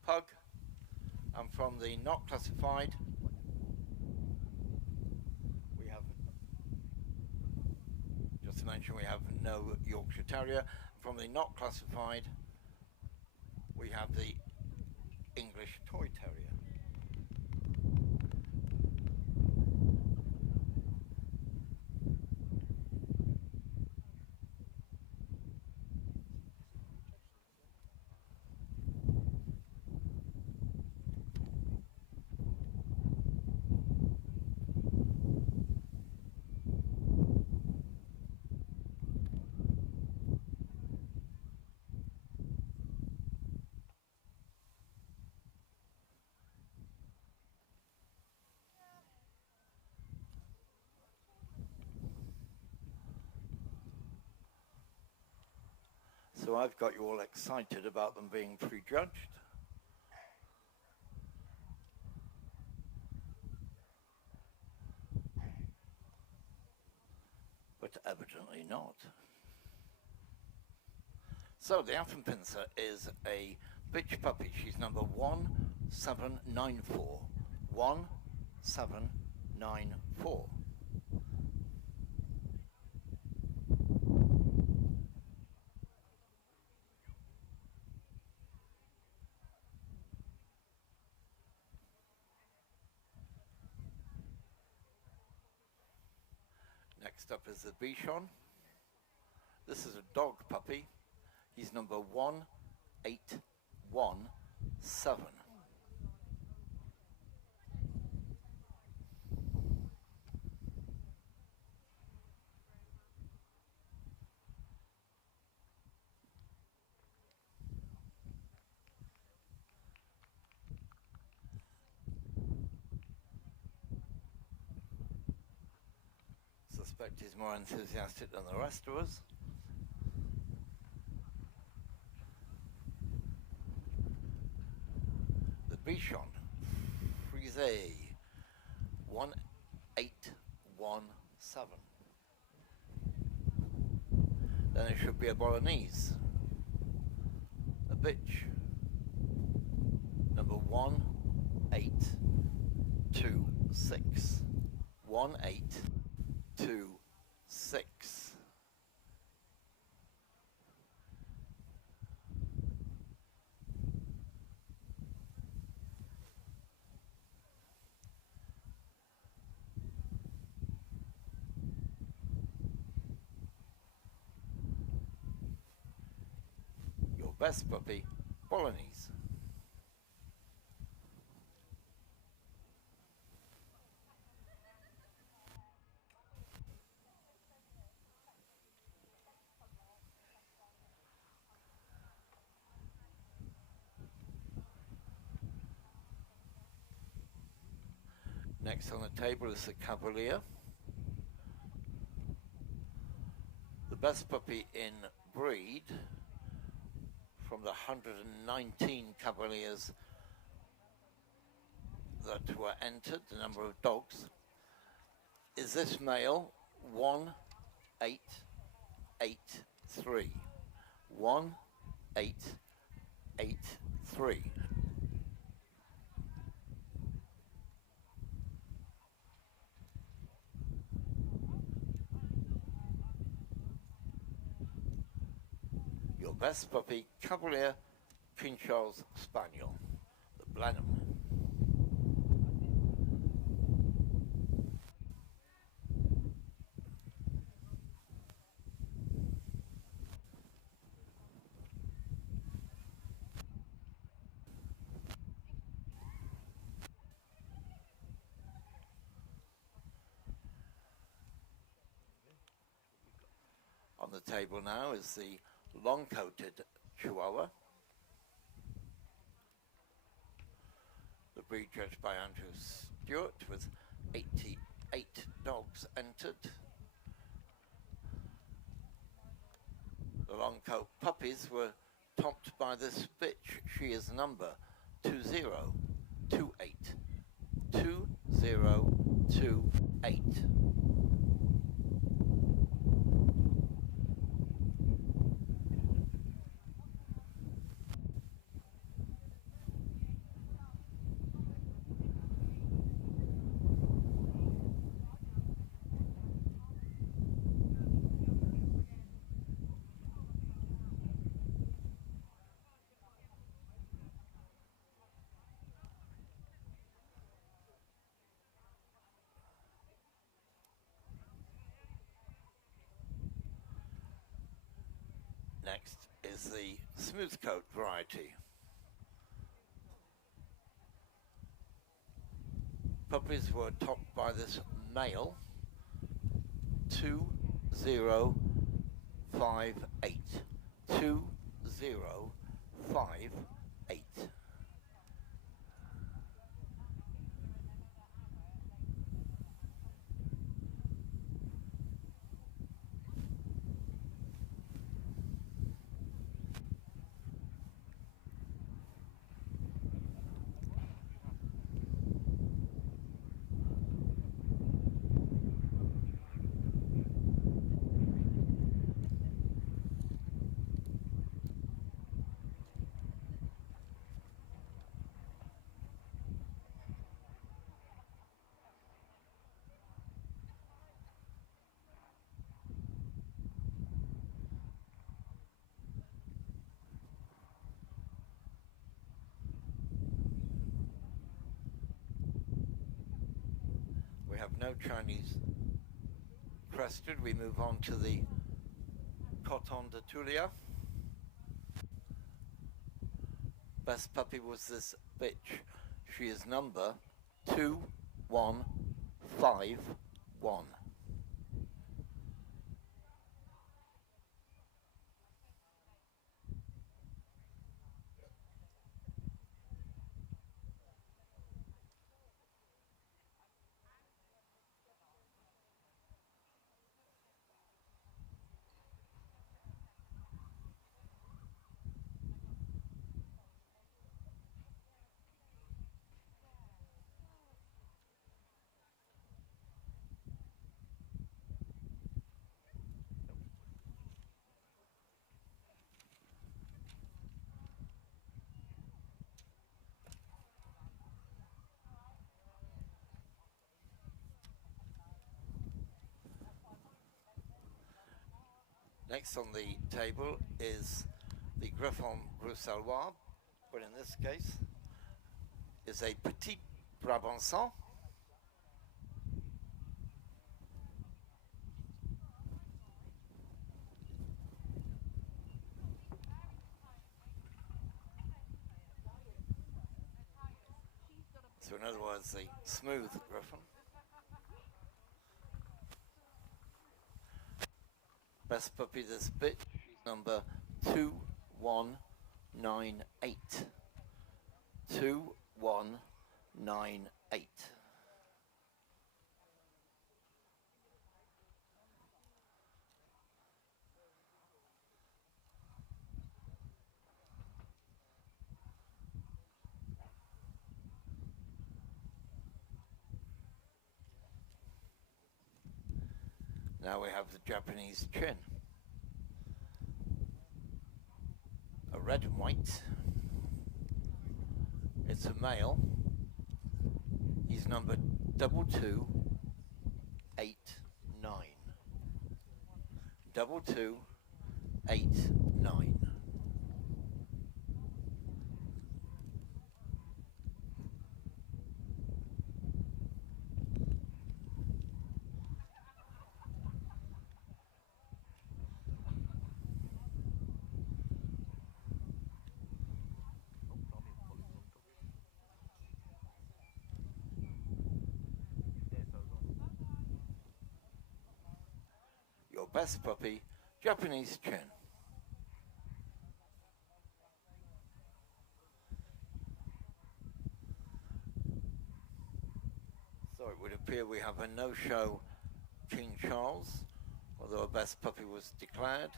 Pug, and from the not classified we have, just to mention, we have no Yorkshire Terrier. From the not classified we have the English Toy Terrier. So I've got you all excited about them being prejudged. But evidently not. So the Affenpinscher is a bitch puppy. She's number 1794. 1794. Next up is the Bichon. This is a dog puppy. He's number 1817. Suspect he's more enthusiastic than the rest of us. The Bichon Frise 1817. Then it should be a Bolognese, a bitch, number 1826. 1826. Your best puppy, Bolognese. Next on the table is the Cavalier. Best puppy in breed from the 119 Cavaliers that were entered, the number of dogs, is this male 1883. 1883. Your best puppy, Cavalier King Charles Spaniel, the Blenheim. On the table now is the long-coated Chihuahua. The breed judged by Andrew Stewart with 88 dogs entered. The long-coat puppies were topped by this bitch. She is number 2028. 2028. Next is the smooth coat variety. Puppies were topped by this male 2058. 2058. We have no Chinese crested. We move on to the Coton de Tulia. Best puppy was this bitch. She is number 2151. Next on the table is the Griffon Bruxellois, but in this case is a Petit Brabançon. So in other words, the smooth Griffon. Best puppy this bitch, number 2198. 2198. Now we have the Japanese chin. A red and white. It's a male. He's number 2289. 2289. Your best puppy, Japanese chin. So it would appear we have a no-show King Charles, although a best puppy was declared.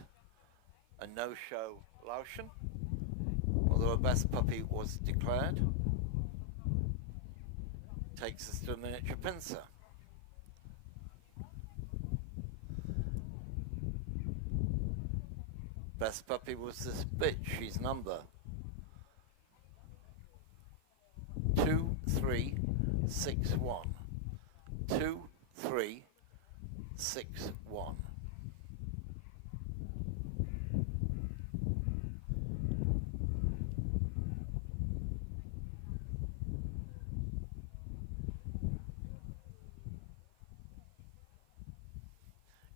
A no-show Laotian, although a best puppy was declared. Takes us to a miniature pincer. Best puppy was this bitch. She's number 2361. 2361.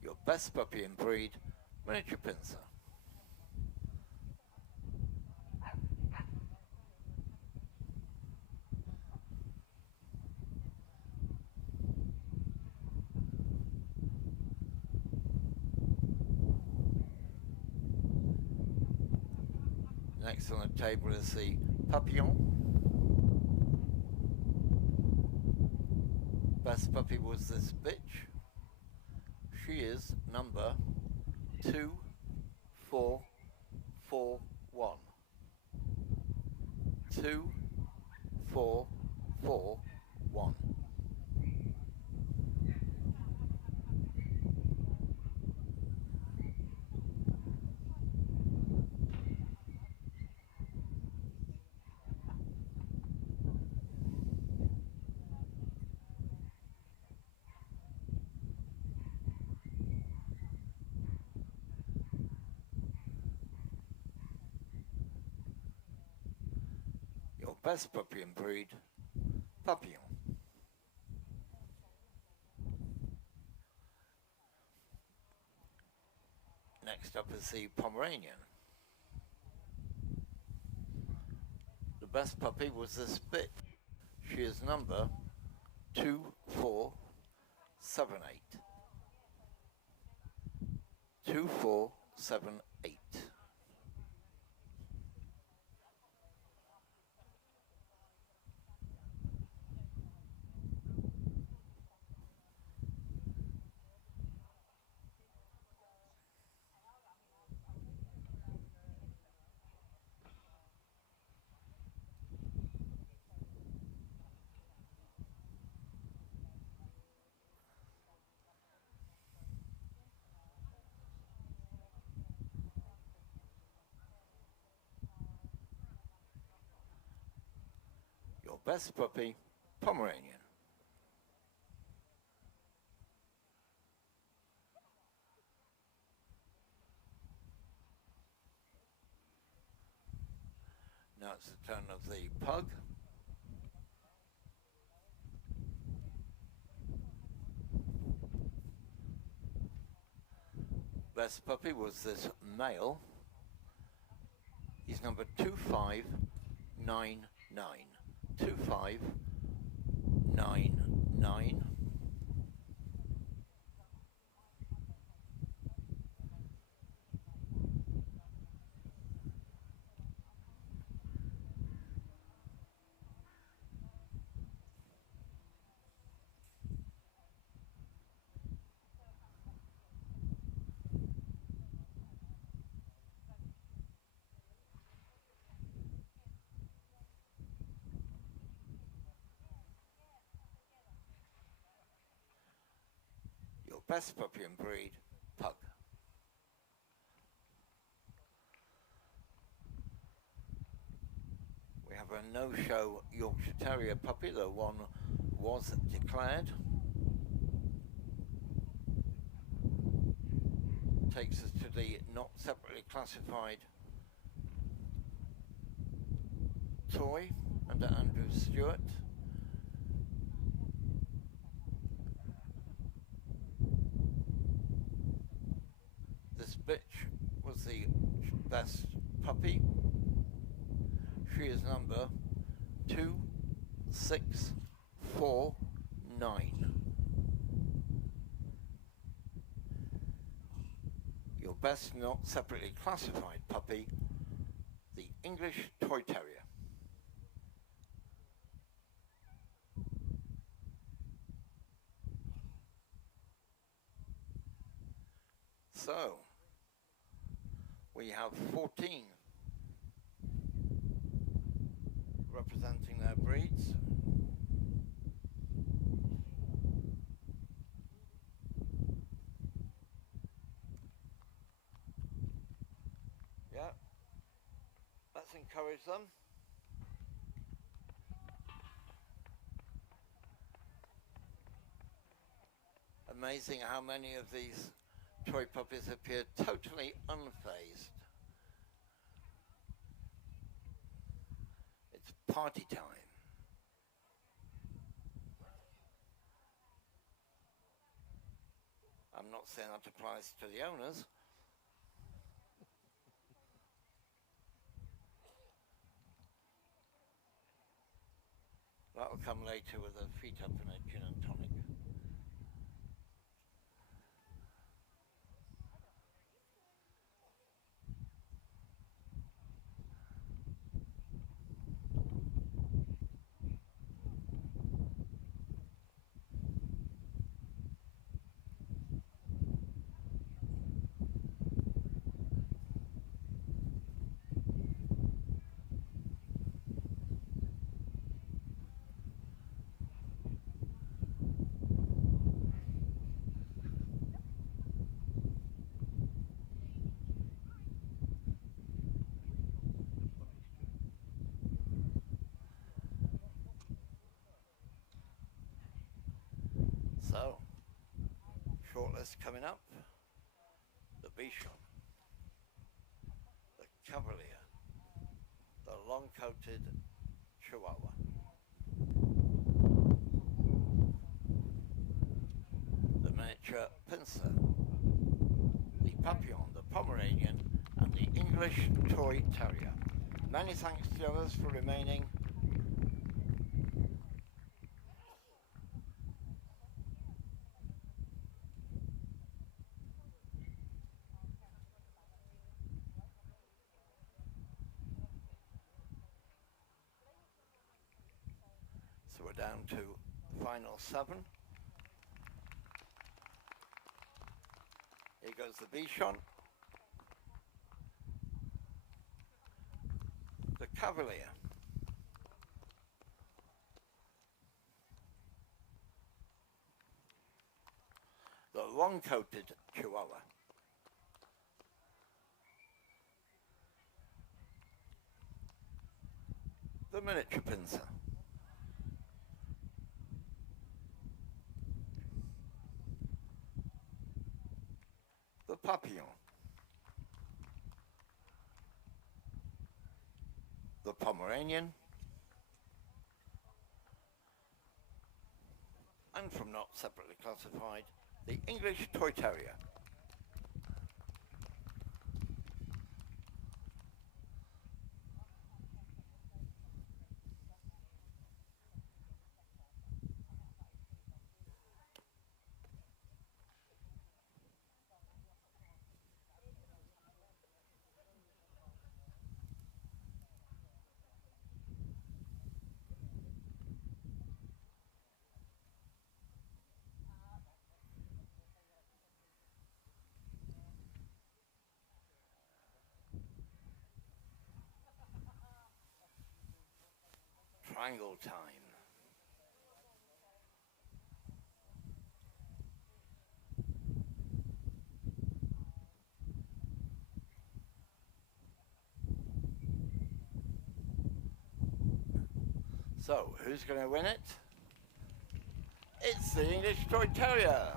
Your best puppy and breed, miniature pincer. Next on the table is the Papillon. Best puppy was this bitch. She is number 2441. 2441. Your best puppy and breed, Papillon. Next up is the Pomeranian. The best puppy was this bitch. She is number 2478. 2478. Your best puppy, Pomeranian. Now it's the turn of the pug. Best puppy was this male. He's number 2599. 2599. best puppy and breed, Pug. We have a no-show Yorkshire Terrier puppy, though one was declared. Takes us to the not separately classified toy under Andrew Stewart. This bitch was the best puppy. She is number 2649. Your best not separately classified puppy, the English Toy Terrier. So, we have 14 representing their breeds. Yeah, let's encourage them. Amazing how many of these toy puppies appear totally unfazed. It's party time. I'm not saying that applies to the owners. That'll come later with a feet up and a gin and tonic. So, shortlist coming up. The Bichon, the Cavalier, the long-coated Chihuahua, the miniature Pincer, the Papillon, the Pomeranian, and the English Toy Terrier. Many thanks to the others for remaining. So we're down to the final 7. Here goes the Bichon, the Cavalier, the long-coated Chihuahua, the miniature Pincer, the Papillon, the Pomeranian, and from not separately classified, the English Toy Terrier. Triangle time. So, who's going to win it? It's the English Toy Terrier.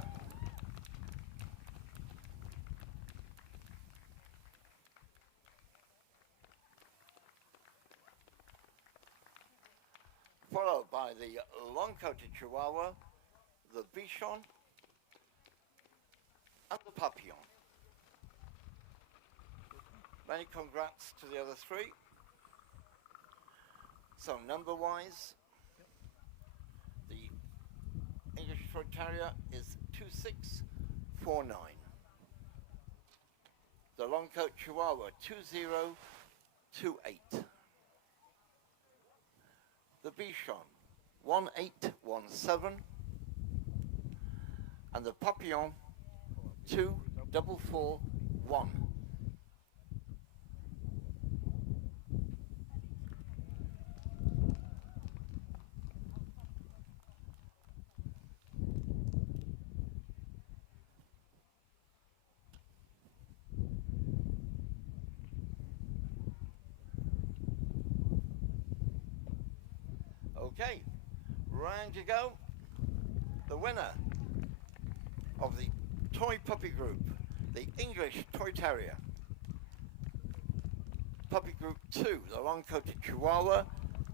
Followed by the long-coated Chihuahua, the Bichon, and the Papillon. Many congrats to the other three. So number-wise, the English Toy Terrier is 2649. The long-coat Chihuahua 2028. The Bichon 1817. And the Papillon 2441. Okay, round you go. The winner of the Toy Puppy Group, the English Toy Terrier. Puppy Group 2, the long-coated Chihuahua.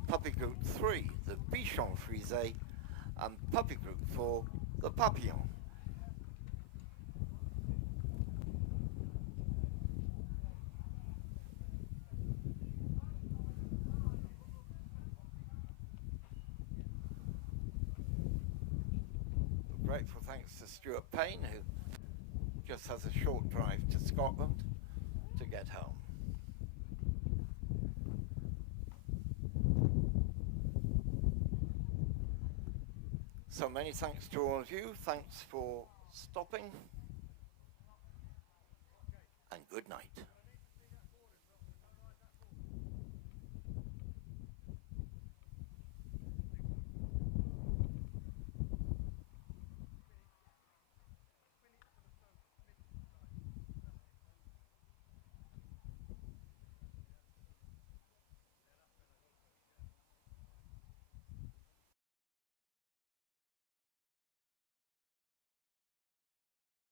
Puppy Group 3, the Bichon Frise. And Puppy Group 4, the Papillon. Grateful thanks to Stuart Payne, who just has a short drive to Scotland to get home. So many thanks to all of you. Thanks for stopping. And good night.